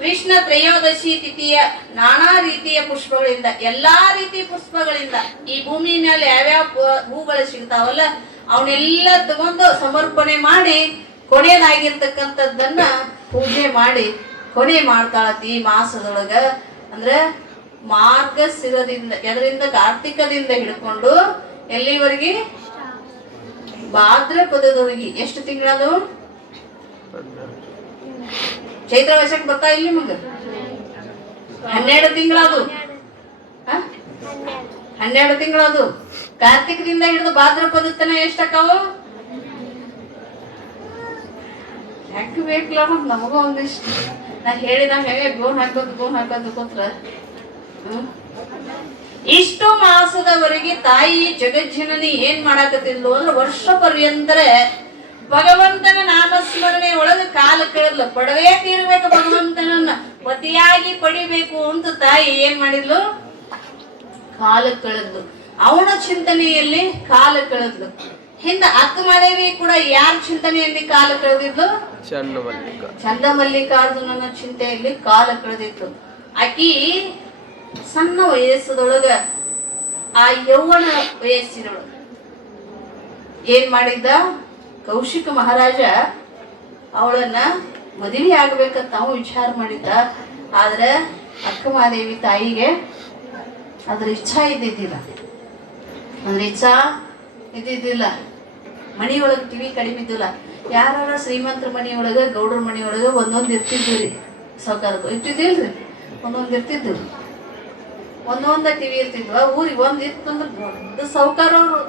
ಕೃಷ್ಣ ತ್ರಯೋದಶಿ ತಿಥಿಯ ನಾನಾ ರೀತಿಯ ಪುಷ್ಪಗಳಿಂದ, ಎಲ್ಲಾ ರೀತಿಯ ಪುಷ್ಪಗಳಿಂದ ಈ ಭೂಮಿ ಮೇಲೆ ಯಾವ್ಯಾವ ಹೂಗಳು ಸಿಗ್ತಾವಲ್ಲ ಅವನ್ನೆಲ್ಲ ತಗೊಂಡು ಸಮರ್ಪಣೆ ಮಾಡಿ ಕೊನೆಯದಾಗಿರ್ತಕ್ಕಂಥದ್ದನ್ನ ಪೂಜೆ ಮಾಡಿ ಕೊನೆ ಮಾಡ್ತಾಳತ್ ಈ ಮಾಸದೊಳಗ. ಅಂದ್ರೆ ಮಾರ್ಗಶಿರದಿಂದ, ಎದರಿಂದ ಕಾರ್ತಿಕದಿಂದ ಹಿಡ್ಕೊಂಡು ಎಲ್ಲಿವರೆಗೆ? ಭಾದ್ರಪದದೊಳಗೆ. ಎಷ್ಟು ತಿಂಗಳದು? ಚೈತ್ರ ವೈಶಾಖ ಬರ್ತಾ ಇಲ್ಲ ನಿಮಗ? 12 ತಿಂಗಳದು. 12 ತಿಂಗಳದು. ಕಾರ್ತಿಕದಿಂದ ಹಿಡಿದು ಭಾದ್ರಪದ ತನ ಎಷ್ಟಕ್ಕಾವು? ಯಾಕೆ ಬೇಕಲ್ಲ ನಮಗ ಒಂದಿಷ್ಟು. ನಾ ಹೇಳಿದ ಹೇಗೆ ಗೋನ್ ಹಾಕೋದು ಕೂತ್ರ ಇಷ್ಟು ಮಾಸದವರೆಗೆ ತಾಯಿ ಜಗಜ್ಜನನಿ ಏನ್ ಮಾಡಾಕತ್ತಿದ್ಲು ಅಂದ್ರೆ, ವರ್ಷ ಪರ್ಯಂತರ ಭಗವಂತನ ನಾಮಸ್ಮರಣೆ ಒಳಗ ಕಾಲ ಕಳೆದ್ಲು. ಪಡವೇ ತೀರ್ಬೇಕು ಭಗವಂತನನ್ನ, ಪತಿಯಾಗಿ ಪಡಿಬೇಕು ಅಂತ ತಾಯಿ ಏನ್ ಮಾಡಿದ್ಲು? ಕಾಲ ಕಳೆದ್ಲು. ಅವನ ಚಿಂತನೆಯಲ್ಲಿ ಕಾಲ ಕಳೆದ್ಲು. ಹಿಂದ ಅಕ್ಕಮಹಾದೇವಿ ಕೂಡ ಯಾರ ಚಿಂತನೆಯಲ್ಲಿ ಕಾಲ ಕಳೆದಿದ್ಲು? ಚಂದ್ರಮಲ್ಲಿಕಾರ್ಜುನನ ಚಿಂತೆಯಲ್ಲಿ ಕಾಲ ಕಳೆದಿತ್ತು. ಆಕಿ ಸಣ್ಣ ವಯಸ್ಸದೊಳಗ, ಆ ಯೌವನ ವಯಸ್ಸಿನೊಳಗ ಏನ್ ಮಾಡಿದ್ದ? ಕೌಶಿಕ ಮಹಾರಾಜ ಅವಳನ್ನ ಮದುವೆ ಆಗ್ಬೇಕಂತ ನಾವು ವಿಚಾರ ಮಾಡಿದ್ದ. ಆದ್ರೆ ಅಕ್ಕಮಹಾದೇವಿ ತಾಯಿಗೆ ಅದ್ರ ಇಚ್ಛಾ ಇದ್ದಿದ್ದಿಲ್ಲ. ಮನಿಯೊಳಗ ಟಿವಿ ಕಡಿಮೆ ಇದ್ದಿಲ್ಲ. ಯಾರ ಶ್ರೀಮಂತರ ಮನಿಯೊಳಗ, ಗೌಡ್ರ ಮನಿಯೊಳಗ ಒಂದೊಂದು ಇರ್ತಿದ್ವಿ ರೀ. ಸಾವುಕಾರಕ್ಕೆ ಇರ್ತಿದ್ದಿಲ್ರಿ, ಒಂದೊಂದು ಇರ್ತಿದ್ವಿ. ಒಂದೊಂದ ಟಿವಿ ಇರ್ತಿದ್ವ. ಊರಿಗೆ ಒಂದ್ ಇತ್ತಂದ್ರ ದೊಡ್ಡ ಸಾವುಕಾರ ಅವ್ರು.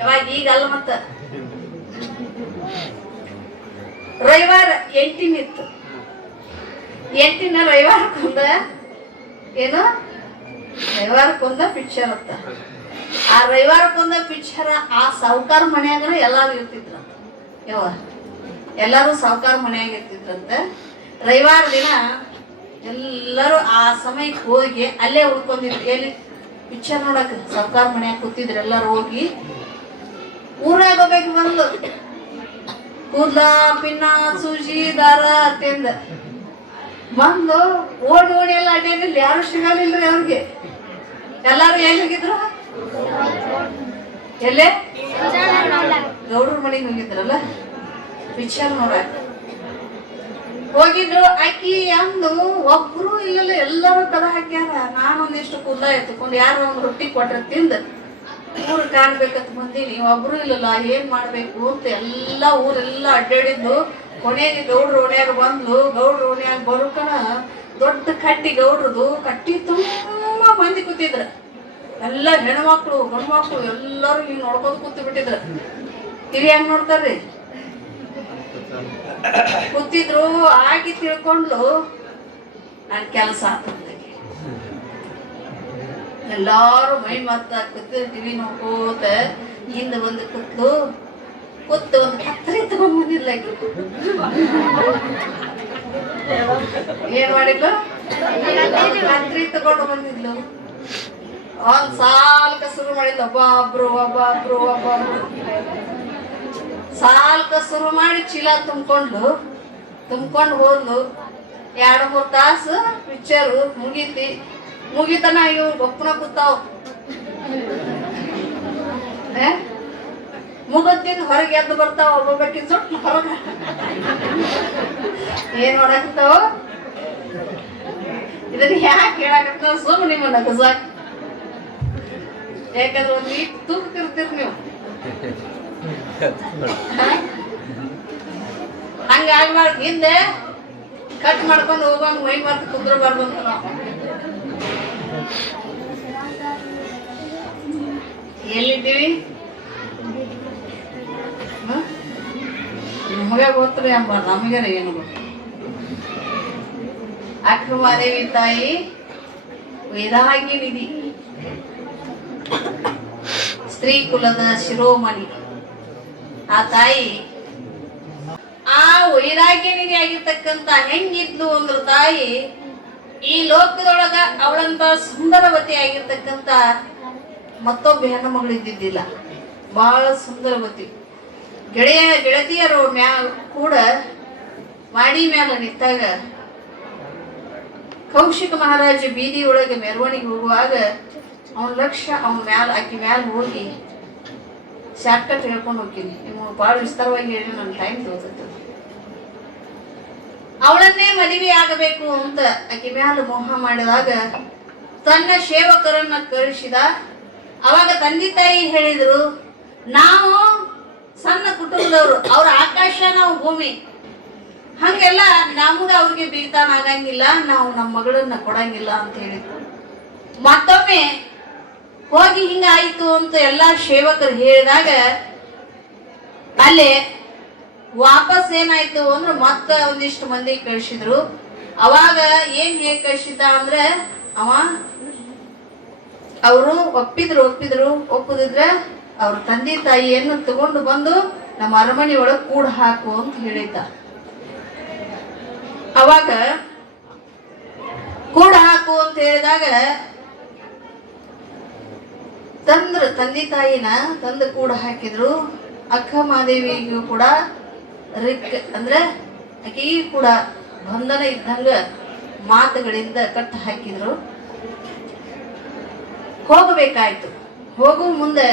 ಯಾವಾಗ ಈಗ ಅಲ್ಲ. ಮತ್ತ ರವಿವಾರ 8 ಇತ್ತು. 8 ರವಿವಾರಕ್ಕೊಂದ ಏನು? ರವಿವಾರಕ್ಕೊಂದ ಪಿಕ್ಚರ್ ಅಂತ. ಆ ರವಿವಾರಕ್ಕೊಂದ ಪಿಕ್ಚರ್ ಆ ಸಾವುಕಾರ ಮನ್ಯಾಗ ಎಲ್ಲಾರು ಇರ್ತಿದ್ರ. ಎಲ್ಲಾರು ಸಾವುಕಾರ ಮನ್ಯಾಗ ಇರ್ತಿದ್ರಂತ. ರವಿವಾರ ದಿನ ಎಲ್ಲರೂ ಆ ಸಮಯಕ್ಕೆ ಹೋಗಿ ಅಲ್ಲೇ ಉಳ್ಕೊಂಡಿದ್ರು. ಎಲ್ಲಿ? ಪಿಕ್ಚರ್ ನೋಡಕ್ ಸಾವುಕಾರ ಮನ್ಯಾಗ ಕೂತಿದ್ರು. ಎಲ್ಲಾರು ಹೋಗಿ ಊರಾಗ ಹೋಗ್ಬೇಕು. ಬಂದು ಕೂದ್ಲ ಪಿನ್ನ ಸೂಜಿ ದಾರ ತಿಂದ ಬಂದು ಓಡಿ ಎಲ್ಲ ಅಡ್ಡಿಯಲ್ಲಿ ಯಾರು ಸಿಗಲಿಲ್ರಿ ಅವ್ರಿಗೆ. ಎಲ್ಲಾರು ಏನ್ ಹೋಗಿದ್ರು? ಎಲ್ಲೇ? ಗೌಡ್ರ ಮನೆಗೆ ಹೋಗಿದ್ರಲ್ಲ ಪಿಕ್ಚರ್ ನೋಡಕ್ ಹೋಗಿದ್ರು. ಆಕಿ ಅಂದು ಒಬ್ರು ಇಲ್ಲಲ್ಲ, ಎಲ್ಲರೂ ಕದ ಹಾಕ್ಯಾರ. ನಾನೊಂದಿಷ್ಟು ಕುಲ್ಲ ಎತ್ಕೊಂಡು ಯಾರು ಒಂದ್ ರೊಟ್ಟಿ ಕೊಟ್ರೆ ತಿಂದ ಊರ್ ಕಾಣ್ಬೇಕಂತ ಬಂದೀನಿ. ಒಬ್ರು ಇಲ್ಲಲ್ಲ, ಏನ್ ಮಾಡ್ಬೇಕು ಅಂತ ಎಲ್ಲಾ ಊರೆಲ್ಲ ಅಡ್ಡಾಡಿದ್ದು. ಕೊನೆಗೆ ಗೌಡ್ರ ಓಣ್ಯಾಗ ಬಂದ್ಲು. ಗೌಡ್ರ ಓಣ್ಯಾಗ ಬರೋಕನ ದೊಡ್ಡ ಕಟ್ಟಿ ಗೌಡ್ರದು. ಕಟ್ಟಿ ತುಂಬಾ ಮಂದಿ ಕೂತಿದ್ರ. ಎಲ್ಲ ಹೆಣ್ಮಕ್ಳು ಗಂಡ್ಮಕ್ಳು ಎಲ್ಲರೂ ಹಿಂಗ್ ನೋಡ್ಕೊಂಡ್ ಕೂತು ಬಿಟ್ಟಿದ್ರ. ಟಿವಿ ಹೆಂಗ್ ನೋಡ್ತಾರ್ರಿ? ಕೂತಿದ್ರು. ಆಗಿ ತಿಳ್ಕೊಂಡ್ಲು ನನ್ ಕೆಲಸ ಆಗ್ತದೆ. ಎಲ್ಲಾರು ಮೈ ಮತ್ತಾಗ್ತದೆ. ಟಿವಿ ನೋಡ್ಕೋತ ಹಿಂದ ಬಂದು ಕೂತ್ಲು. ಕೂತು ಒಂದು ಕತ್ತರಿ ತಗೊಂಡ್ ಬಂದಿಲ್ಲ. ಏನ್ ಮಾಡಿದ್ಲು? ಕತ್ತರಿ ತಗೊಂಡು ಬಂದಿದ್ಲು. ಒಂದ್ ಸಾಲ್ಕ ಶುರು ಮಾಡಿದ್ಲು. ಒಬ್ಬೊಬ್ರು ಒಬ್ಬೊಬ್ರು ಒಬ್ಬೊಬ್ರು ಸಾಲ್ಕ ಶುರು ಮಾಡಿ ಚೀಲ ತುಂಬ್ಕೊಂಡು ಹೋದ್ಲು. 2-3 ತಾಸು ಪಿಕ್ಚರು ಮುಗಿತನ ಇವ್ರು ಒಪ್ಪನ ಕೂತಾವ್. ಮುಗತ್ತಿಂದ ಹೊರಗೆ ಎದ್ದು ಬರ್ತಾವ. ಒಬ್ಬೊಬ್ಬಕಿ ಸುಟ್ಟು ಹೊರಗ ಏನ್ ಮಾಡಾಕತ್ತಾವ? ಇದನ್ನ ಯಾಕೆ ಹೇಳಾಕತ್ತಾವ? ಸುಮ್ಮನೆ ನಿಮ್ಮನ್ನ ನಗಸಾಕ. ಯಾಕಂದ್ರೆ ಒಂದ್ ನೀಟ್ ತೂಗ್ತಿರ್ತೀರಿ ನೀವು. ಹಂಗಾಗ್ಬಾರ್ದು. ಹಿಂದೆ ಕಟ್ ಮಾಡ್ಕೊಂಡು ಹೋಗೋಂಗ್ ಮೈ ಮಾತು ಕುಂದ್ರಬಾರ್ದು ಅಂತ ನಾವು. ಎಲ್ಲಿದ್ದೀವಿ? ನಮಗೆ ಗೊತ್ತರಿ ಅಂಬ, ನಮಗೇನ ಏನು ಗೊತ್ತು? ಅಕ್ಕಮಾದೇವಿ ತಾಯಿ ವೇದಾಗಿ ನಿಧಿ, ಸ್ತ್ರೀ ಕುಲದ ಶಿರೋಮಣಿ. ಆ ತಾಯಿ ಆ ವೈರಾಗ್ಯನಿಗೆ ಆಗಿರ್ತಕ್ಕಂತ ಹೆಂಗಿದ್ಲು ಅಂದ್ರ ತಾಯಿ ಈ ಲೋಕದೊಳಗ ಅವಳಂತ ಸುಂದರವತಿ ಆಗಿರ್ತಕ್ಕಂತ ಮತ್ತೊಬ್ಬ ಹೆಣ್ಣು ಮಗಳು ಇದ್ದಿದ್ದಿಲ್ಲ. ಬಹಳ ಸುಂದರವತಿ. ಗೆಳತಿಯರು ಮ್ಯಾಲ ಕೂಡ ಮಾಡಿ ಮ್ಯಾಲ ನಿಂತಾಗ ಕೌಶಿಕ ಮಹಾರಾಜ ಬೀದಿ ಒಳಗೆ ಮೆರವಣಿಗೆ ಹೋಗುವಾಗ ಅವನ ಲಕ್ಷ್ಯ ಅವನ ಮ್ಯಾಲ ಆಕಿ ಮ್ಯಾಲ ಹೋಗಿ ಶಾರ್ಟ್ಕಟ್ ಹೇಳ್ಕೊಂಡು ಹೋಗ್ತೀನಿ. ನಿಮ್ಮ ಬಹಳ ವಿಸ್ತಾರವಾಗಿ ಹೇಳಿ ನನ್ನ ಟೈಮ್ ತೋರ್ತದೆ. ಅವಳನ್ನೇ ಮದುವೆ ಆಗಬೇಕು ಅಂತ ಆಕಿ ಮ್ಯಾಲ ಮೋಹ ಮಾಡಿದಾಗ ತನ್ನ ಸೇವಕರನ್ನ ಕಳಿಸಿದ. ಅವಾಗ ತಂದೆ ತಾಯಿ ಹೇಳಿದ್ರು, ನಾವು ಸಣ್ಣ ಕುಟುಂಬದವರು, ಅವ್ರ ಆಕಾಶ ನಾವು ಭೂಮಿ, ಹಂಗೆಲ್ಲ ನಮ್ಗ ಅವ್ರಿಗೆ ಬೀಗ್ತಾನ ಆಗಂಗಿಲ್ಲ, ನಾವು ನಮ್ಮ ಮಗಳನ್ನ ಕೊಡಂಗಿಲ್ಲ ಅಂತ ಹೇಳಿದ್ರು. ಮತ್ತೊಮ್ಮೆ ಹೋಗಿ ಹಿಂಗಾಯ್ತು ಅಂತ ಎಲ್ಲಾ ಸೇವಕರು ಹೇಳಿದಾಗ ಅಲ್ಲೇ ವಾಪಸ್ ಏನಾಯ್ತು ಅಂದ್ರೆ ಮತ್ತ ಒಂದಿಷ್ಟು ಮಂದಿ ಕಳ್ಸಿದ್ರು. ಅವಾಗ ಏನ್ ಹೇಗ್ ಕಳ್ಸಿದ್ದ ಅಂದ್ರೆ ಅವರು ಒಪ್ಪದಿದ್ರೆ ಅವ್ರ ತಂದೆ ತಾಯಿಯನ್ನು ತಗೊಂಡು ಬಂದು ನಮ್ಮ ಅರಮನೆ ಒಳಗ್ ಕೂಡ ಹಾಕು ಅಂತ ಹೇಳಿದ್ದ. ಅವಾಗ ಕೂಡ ಹಾಕು ಅಂತ ಹೇಳಿದಾಗ ತಂದೆ ತಾಯಿನ ತಂದು ಕೂಡ ಹಾಕಿದ್ರು. ಅಕ್ಕ ಮಾದೇವಿಗೂ ಕೂಡ ಅಂದ್ರೆ ಆಕೆಗೂ ಕೂಡ ಬಂಧನ ಇದ್ದಂಗ ಮಾತುಗಳಿಂದ ಕಟ್ಟು ಹಾಕಿದ್ರು. ಹೋಗಬೇಕಾಯ್ತು. ಹೋಗುವ ಮುಂದೆ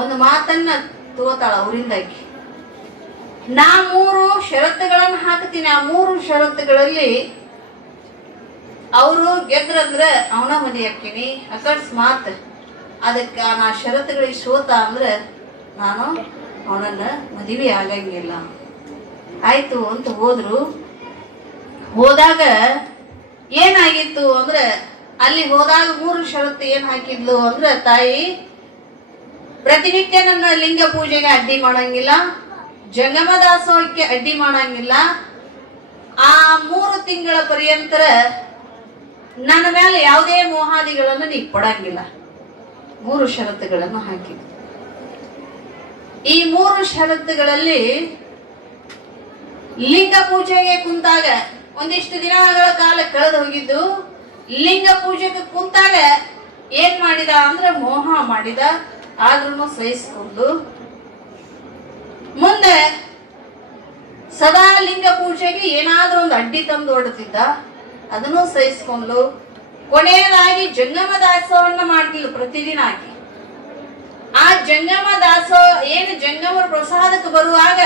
ಒಂದು ಮಾತನ್ನ ತಗೋತಾಳ ಅವರಿಂದ ಆಕಿ. ನಾ 3 ಷರತ್ತುಗಳನ್ನು ಹಾಕ್ತೀನಿ. ಆ 3 ಷರತ್ತುಗಳಲ್ಲಿ ಅವರು ಗೆದ್ರಂದ್ರೆ ಅವನ ಮದಿ ಹಾಕ್ತೀನಿ. ಅಕಸ್ಮಾತ್ ಅದಕ್ಕೆ ನಾ ಷರತ್ತುಗಳಿಗೆ ಸೋತ ಅಂದ್ರೆ ನಾನು ಅವನನ್ನ ಮದುವೆ ಆಗಂಗಿಲ್ಲ. ಆಯ್ತು ಅಂತ ಹೋದ್ರು. ಹೋದಾಗ ಏನಾಗಿತ್ತು ಅಂದ್ರೆ ಅಲ್ಲಿ ಹೋದಾಗ 3 ಷರತ್ತು ಏನ್ ಹಾಕಿದ್ಲು ಅಂದ್ರೆ ತಾಯಿ ಪ್ರತಿನಿತ್ಯ ನನ್ನ ಲಿಂಗ ಪೂಜೆಗೆ ಅಡ್ಡಿ ಮಾಡಂಗಿಲ್ಲ, ಜಂಗಮ ದಾಸೋಹಕ್ಕೆ ಅಡ್ಡಿ ಮಾಡಂಗಿಲ್ಲ, ಆ 3 ತಿಂಗಳ ಪರ್ಯಂತರ ನನ್ನ ಮೇಲೆ ಯಾವುದೇ ಮೋಹಾದಿಗಳನ್ನು ನೀ ಕೊಡಂಗಿಲ್ಲ. 3 ಷರತ್ತುಗಳನ್ನು ಹಾಕಿದ್ರು. ಈ 3 ಷರತ್ತುಗಳಲ್ಲಿ ಲಿಂಗ ಪೂಜೆಗೆ ಕುಂತಾಗ ಒಂದಿಷ್ಟು ದಿನಗಳ ಕಾಲ ಕಳೆದು ಹೋಗಿದ್ದು. ಲಿಂಗ ಪೂಜೆಗೆ ಕುಂತಾಗ ಏನ್ ಮಾಡಿದ ಅಂದ್ರೆ ಮೋಹ ಮಾಡಿದ. ಆದ್ರೂ ಸಹಿಸಿಕೊಂಡು ಮುಂದೆ ಸದಾ ಲಿಂಗ ಪೂಜೆಗೆ ಏನಾದ್ರೂ ಒಂದು ಅಡ್ಡಿ ತಂದು ಹೊಡ್ತಿದ್ದ. ಅದನ್ನು ಸಹಿಸ್ಕೊಂಡು ಕೊನೆಯದಾಗಿ ಜಂಗಮ ದಾಸೋಹವನ್ನ ಮಾಡ್ತಿದ್ಲು ಪ್ರತಿದಿನ ಆಕಿ. ಆ ಜಂಗಮ ದಾಸೋಹ ಏನು ಜಂಗಮ ಪ್ರಸಾದಕ್ಕೆ ಬರುವಾಗ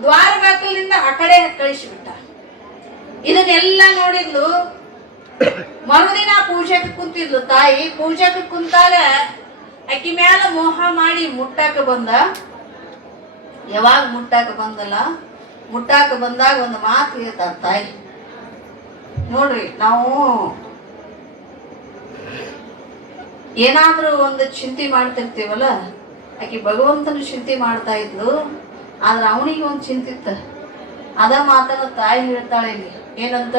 ದ್ವಾರ ಬಾಗಿಲಿಂದ ಆ ಕಡೆ ಕಳಿಸಿಬಿಟ್ಟ. ಇದನ್ನೆಲ್ಲ ನೋಡಿದ್ಲು. ಮರುದಿನ ಪೂಜೆಗೆ ಕುಂತಿದ್ಲು ತಾಯಿ. ಪೂಜೆಗೆ ಕುಂತಾಗ ಅಕ್ಕಿ ಮ್ಯಾಲ ಮೋಹ ಮಾಡಿ ಮುಟ್ಟಾಕ ಬಂದ. ಯಾವಾಗ ಮುಟ್ಟಾಕ ಬಂದಲ್ಲ, ಮುಟ್ಟಾಕ ಬಂದಾಗ ಒಂದು ಮಾತು ಹೇಳ್ತಾರ ತಾಯಿ. ನೋಡ್ರಿ, ನಾವು ಏನಾದ್ರೂ ಒಂದು ಚಿಂತೆ ಮಾಡ್ತಿರ್ತೀವಲ್ಲ, ಆಕಿ ಭಗವಂತನ ಚಿಂತೆ ಮಾಡ್ತಾ ಇದ್ಲು. ಆದ್ರೆ ಅವನಿಗೆ ಒಂದು ಚಿಂತಿತ್ತ. ಅದ ಮಾತನ್ನ ತಾಯಿ ಹೇಳ್ತಾಳೆ ಇಲ್ಲಿ. ಏನಂತ?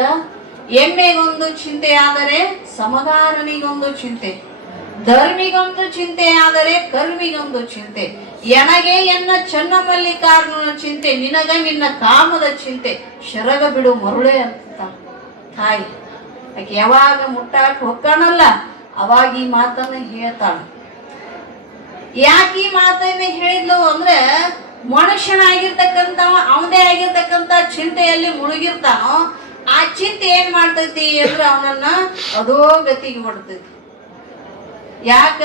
ಎಮ್ಮೆಗೊಂದು ಚಿಂತೆ ಆದರೆ ಸಮಗಾರನಿಗೊಂದು ಚಿಂತೆ, ಧರ್ಮಿಗೊಂದು ಚಿಂತೆ ಆದರೆ ಕರ್ಮಿಗೊಂದು ಚಿಂತೆ, ಎನಗೆ ಎನ್ನ ಚನ್ನ ಮಲ್ಲಿಕಾರ್ಜುನ ಚಿಂತೆ, ನಿನಗ ನಿನ್ನ ಕಾಮದ ಚಿಂತೆ, ಶರಗ ಬಿಡು ಮರುಳೆ ಅಂತ ತಾಯಿ. ಆಕೆ ಯಾವಾಗ ಮುಟ್ಟಾಕ ಹೊಕ್ಕಾನಲ್ಲ ಅವಾಗ ಈ ಮಾತನ್ನ ಹೇಳ್ತಾಳ. ಯಾಕೆ ಈ ಮಾತನ್ನ ಹೇಳಿದ್ಲು ಅಂದ್ರೆ, ಮನುಷ್ಯನಾಗಿರ್ತಕ್ಕಂಥವ ಅವನೇ ಆಗಿರ್ತಕ್ಕಂಥ ಚಿಂತೆಯಲ್ಲಿ ಮುಳುಗಿರ್ತಾನೋ ಆ ಚಿಂತೆ ಏನ್ ಮಾಡ್ತೈತಿ ಅಂದ್ರೆ ಅವನನ್ನ ಅದೋ ಗತಿಗೆ ಮಾಡ್ತೈತಿ. ಯಾಕ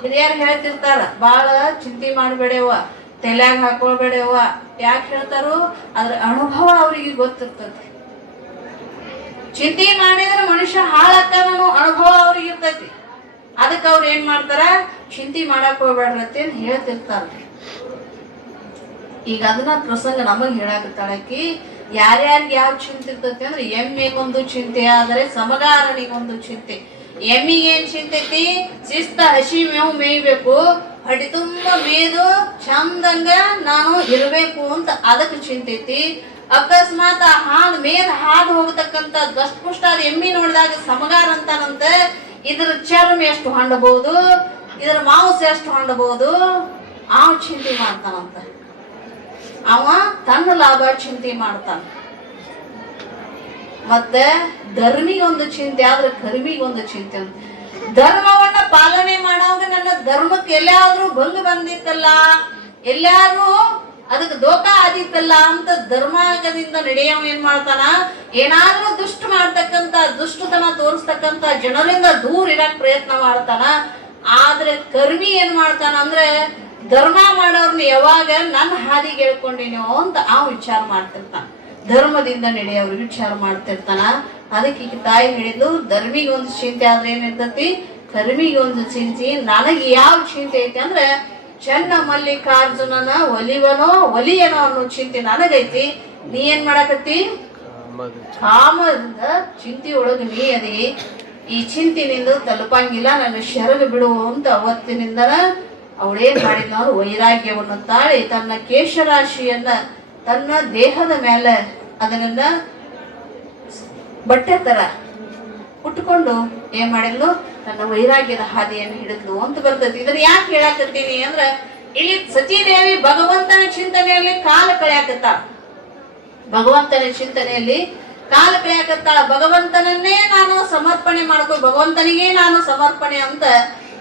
ಹಿರಿಯರು ಹೇಳ್ತಿರ್ತಾರ, ಬಾಳ ಚಿಂತೆ ಮಾಡ್ಬೇಡವ, ತಲೆಯಾಗ ಹಾಕೊಳ್ಬೇಡವ. ಯಾಕೆ ಹೇಳ್ತಾರೋ ಅದ್ರ ಅನುಭವ ಅವ್ರಿಗೆ ಗೊತ್ತಿರ್ತೈತಿ. ಚಿಂತೆ ಮಾಡಿದ್ರೆ ಮನುಷ್ಯ ಹಾಳಾಗ್ತಾನೋ ಅನುಭವ ಅವ್ರಿಗೆ ಇರ್ತೈತಿ. ಅದಕ್ಕೆ ಅವ್ರು ಏನ್ ಮಾಡ್ತಾರ, ಚಿಂತೆ ಮಾಡಕ್ ಹೋಗ್ಬೇಡ್ರತಿ ಅಂತ ಹೇಳ್ತಿರ್ತಾರ. ಈಗ ಅದನ್ನ ಪ್ರಸಂಗ ನಮಗ್ ಹೇಳಾಕತ್ತಾಳಕಿ. ಯಾರ್ಯಾರಿಗೆ ಯಾವ ಚಿಂತೆ ಇರ್ತೈತಿ ಅಂದ್ರೆ, ಎಮ್ಮೆಗೊಂದು ಚಿಂತೆ ಆದರೆ ಸಮಗಾರನಿಗೊಂದು ಚಿಂತೆ. ಎಮ್ಮಿಗೆ ಏನ್ ಚಿಂತೈತಿ? ಶಿಸ್ತ ಹಸಿ ಮೇವು ಮೇಯ್ಬೇಕು, ಹಡಿ ತುಂಬ ಮೇದು ಚಂದಂಗ ನಾನು ಇರಬೇಕು ಅಂತ ಅದಕ್ಕೆ ಚಿಂತೈತಿ. ಅಕಸ್ಮಾತ್ ಆ ಹಾಲು ಮೇದ್ ಹಾದು ಹೋಗತಕ್ಕಂತ ದಷ್ಟಪುಷ್ಟ ಅದ ಎಮ್ಮಿ ನೋಡಿದಾಗ ಸಮಗಾರ ಅಂತಾನಂತ. ಇದ್ರ ಚರ್ಮ ಎಷ್ಟು ಹೊಂಡಬಹುದು, ಇದ್ರ ಮಾಂಸ ಎಷ್ಟು ಹೊಂಡಬಹುದು, ಅವ ಚಿಂತೆ ಮಾಡ್ತಾನಂತ. ಅವ ತನ್ನ ಲಾಭ ಚಿಂತೆ ಮಾಡ್ತಾನ. ಮತ್ತೆ ಧರ್ಮಿಗೊಂದು ಚಿಂತೆ ಆದ್ರೆ ಕರ್ಮಿಗೊಂದು ಚಿಂತೆ ಅಂತ. ಧರ್ಮವನ್ನ ಪಾಲನೆ ಮಾಡೋವಾಗ ನನ್ನ ಧರ್ಮಕ್ಕೆ ಎಲ್ಲಾದ್ರೂ ಭಂಗ ಬಂದಿತ್ತಲ್ಲ, ಎಲ್ಲಾದ್ರೂ ಅದಕ್ಕೆ ದೋಖ ಆದಿತ್ತಲ್ಲ ಅಂತ ಧರ್ಮಾಗದಿಂದ ನಡೆಯವ ಏನ್ ಮಾಡ್ತಾನ, ಏನಾದ್ರೂ ದುಷ್ಟ ಮಾಡ್ತಕ್ಕಂತ ದುಷ್ಟತನ ತೋರಿಸ್ತಕ್ಕಂತ ಜನರಿಂದ ದೂರ ಇರಕ್ ಪ್ರಯತ್ನ ಮಾಡ್ತಾನ. ಆದ್ರೆ ಕರ್ಮಿ ಏನ್ ಮಾಡ್ತಾನ ಅಂದ್ರೆ, ಧರ್ಮ ಮಾಡೋರ್ನ ಯಾವಾಗ ನನ್ನ ಹಾದಿಗೆ ಹೇಳ್ಕೊಂಡಿನೋ ಅಂತ ಅವ ವಿಚಾರ ಮಾಡ್ತಿರ್ತಾನ. ಧರ್ಮದಿಂದ ನಡೆಯವ್ರು ವಿಚಾರ ಮಾಡ್ತಿರ್ತಾನ. ಅದಕ್ಕೆ ಈಗ ತಾಯಿ ಹೇಳಿದ್ಲು, ಧರ್ಮಿಗೆ ಒಂದು ಚಿಂತೆ ಆದ್ರೆ ಏನಿರ್ತತಿ, ಕರ್ಮಿಗೆ ಒಂದು ಚಿಂತೆ. ನನಗೆ ಯಾವ ಚಿಂತೆ ಐತಿ ಅಂದ್ರೆ, ಚನ್ನ ಮಲ್ಲಿಕಾರ್ಜುನನ ಒಲಿವನೋ ಒಲಿಯನೋ ಅನ್ನೋ ಚಿಂತೆ ನನಗೈತಿ. ನೀ ಏನ್ ಮಾಡಕತ್ತಿ? ಕಾಮದಿಂದ ಚಿಂತೆ ಒಳಗ ನೀ ಅದಿ. ಈ ಚಿಂತಿನಿಂದ ತಲುಪಂಗಿಲ್ಲ, ನನ್ನ ಶರಗ ಬಿಡು ಅಂತ ಅವತ್ತಿನಿಂದ ಅವಳೇನ್ ಮಾಡಿದ್ಲ ಅವ್ರು ವೈರಾಗ್ಯವನ್ನು ತಾಳಿ ತನ್ನ ಕೇಶರಾಶಿಯನ್ನ ತನ್ನ ದೇಹದ ಮೇಲೆ ಅದನ್ನ ಬಟ್ಟೆ ತರ ಉಟ್ಕೊಂಡು ಏನ್ ಮಾಡಿದ್ಲು, ತನ್ನ ವೈರಾಗ್ಯದ ಹಾದಿಯನ್ನು ಹಿಡಿದ್ಲು ಅಂತ ಬರ್ತೈತಿ. ಇದನ್ನ ಯಾಕೆ ಹೇಳಾಕತ್ತೀನಿ ಅಂದ್ರೆ, ಇಲ್ಲಿ ಸತೀದೇವಿ ಭಗವಂತನ ಚಿಂತನೆಯಲ್ಲಿ ಕಾಲ ಕಳೆಯಾಕತ್ತಾಳ. ಭಗವಂತನ ಚಿಂತನೆಯಲ್ಲಿ ಕಾಲ ಕಳೆಯಾಕತ್ತಾಳ. ಭಗವಂತನನ್ನೇ ನಾನು ಸಮರ್ಪಣೆ ಮಾಡ್ಕೊ, ಭಗವಂತನಿಗೆ ನಾನು ಸಮರ್ಪಣೆ ಅಂತ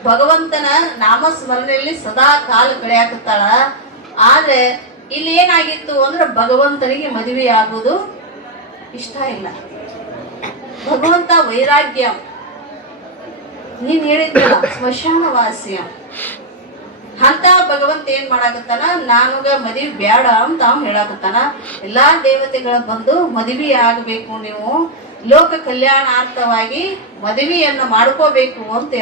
ಭಗವಂತನ ನಾಮಸ್ಮರಣೆಯಲ್ಲಿ ಸದಾ ಕಾಲ ಕಳೆಯಾಕತ್ತಾಳ. ಆದ್ರೆ ಇಲ್ಲಿ ಏನಾಗಿತ್ತು ಅಂದ್ರೆ, ಭಗವಂತನಿಗೆ ಮದುವೆ ಆಗುವುದು ಇಷ್ಟ ಇಲ್ಲ. ಭಗವಂತ ವೈರಾಗ್ಯ, ನೀನ್ ಹೇಳಿದ್ದಲ್ಲ ಸ್ಮಶಾನವಾಸಿಯ ಅಂತ ಭಗವಂತ ಏನ್ ಮಾಡಾಕತ್ತಾನ, ನಾನುಗ ಮದುವೆ ಬೇಡ ಅಂತ ಅವ್ ಹೇಳಾಕತ್ತಾನ. ಎಲ್ಲಾ ದೇವತೆಗಳ ಬಂದು ಮದುವೆ ಆಗಬೇಕು, ನೀವು ಲೋಕ ಕಲ್ಯಾಣಾರ್ಥವಾಗಿ ಮದುವೆಯನ್ನ ಮಾಡ್ಕೋಬೇಕು ಅಂತ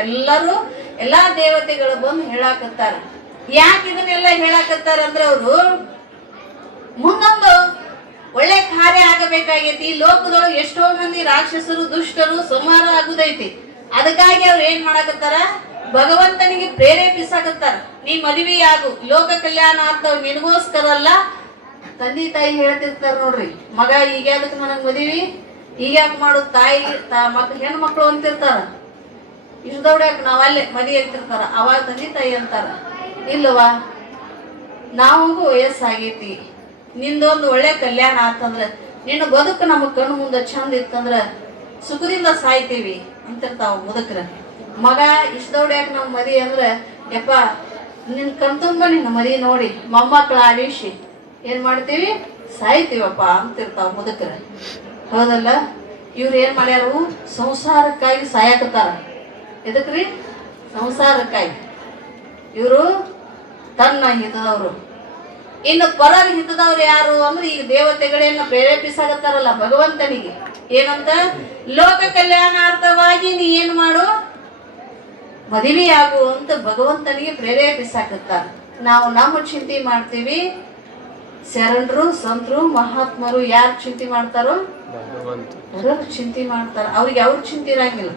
ಎಲ್ಲಾ ದೇವತೆಗಳು ಬಂದು ಹೇಳಾಕತ್ತಾರ. ಯಾಕೆ ಇದನ್ನೆಲ್ಲ ಹೇಳಾಕತ್ತಾರ ಅಂದ್ರೆ, ಅವರು ಮುಂದೊಂದು ಒಳ್ಳೆ ಕಾರ್ಯ ಆಗಬೇಕಾಗೈತಿ. ಲೋಕದೊಳಗೆ ಎಷ್ಟೋ ಮಂದಿ ರಾಕ್ಷಸರು ದುಷ್ಟರು ಸಂಹಾರ ಆಗುದೈತಿ. ಅದಕ್ಕಾಗಿ ಅವ್ರು ಏನ್ ಮಾಡಾಕತ್ತಾರ, ಭಗವಂತನಿಗೆ ಪ್ರೇರೇಪಿಸಾಕತ್ತಾರ. ನೀ ಮದುವೆ ಆಗು, ಲೋಕ ಕಲ್ಯಾಣ ಆಗ್ತಾವ, ನಿನಗೋಸ್ಕರ ಅಲ್ಲ. ತಂದೆ ತಾಯಿ ಹೇಳ್ತಿರ್ತಾರ ನೋಡ್ರಿ, ಮಗ ಈಗ ಅದಕ್ಕೆ ನನಗ್ ಮದುವೆ ಈಗ ಯಾಕೆ ಮಾಡುದು, ತಾಯಿ ಹೆಣ್ಮಕ್ಳು ಅಂತಿರ್ತಾರ. ಇಷ್ಟದವ್ಡ್ಯಾಕ ನಾವಲ್ಲೇ ಮದುವೆ ಅಂತಿರ್ತಾರ. ಅವಾಗ ತಂದೆ ತಾಯಿ ಅಂತಾರ, ಇಲ್ಲವಾ ನಾವಗೂ ವಯಸ್ಸಾಗೈತಿ, ನಿಂದೊಂದು ಒಳ್ಳೆ ಕಲ್ಯಾಣ ಆತಂದ್ರ, ನಿನ್ನ ಬದುಕು ನಮ್ಮ ಕಣ್ಣು ಮುಂದೆ ಚಂದ ಇತ್ತಂದ್ರ ಸುಖದಿಂದ ಸಾಯ್ತೀವಿ ಅಂತಿರ್ತಾವ ಮುದುಕ್ರ. ಮಗ ಇಷ್ಟದವ್ಡ್ಯಾಕ ನಮ್ ಮದಿ ಅಂದ್ರೆ, ಯಪ್ಪ ನಿನ್ ಕಣ್ತುಂಬ ನಿನ್ನ ಮದಿ ನೋಡಿ ಮೊಮ್ಮಕ್ಕಳ ಆಡಿಸಿ ಏನ್ ಮಾಡ್ತೀವಿ, ಸಾಯ್ತೀವಪ್ಪ ಅಂತಿರ್ತಾವ ಮುದುಕ್ರ. ಹೌದಲ್ಲ? ಇವ್ರು ಏನ್ ಮಾಡ್ಯಾರು, ಸಂಸಾರಕ್ಕಾಗಿ ಸಾಯಕತ್ತಾರ. ಎದಕ್ರಿ? ಸಂಸಾರಕ್ಕಾಗಿ. ಇವರು ತನ್ನ ಹಿತದವರು. ಇನ್ನು ಪರರ ಹಿತದವ್ರು ಯಾರು ಅಂದ್ರೆ ಈಗ ದೇವತೆಗಳನ್ನ ಪ್ರೇರೇಪಿಸಾಕತ್ತಾರಲ್ಲ ಭಗವಂತನಿಗೆ. ಏನಂತ? ಲೋಕ ಕಲ್ಯಾಣಾರ್ಥವಾಗಿ ನೀ ಏನ್ ಮಾಡು, ಮದುವೆಯಾಗು ಅಂತ ಭಗವಂತನಿಗೆ ಪ್ರೇರೇಪಿಸಾಕತ್ತಾರ. ನಾವು ನಮ್ಮ ಚಿಂತೆ ಮಾಡ್ತೀವಿ, ಶರಣರು ಸಂತರು ಮಹಾತ್ಮರು ಯಾರು ಚಿಂತೆ ಮಾಡ್ತಾರೋ ಪರರ ಚಿಂತೆ ಮಾಡ್ತಾರ. ಅವ್ರಿಗೆ ಅವ್ರ ಚಿಂತೆ ಇರಂಗಿಲ್ಲ,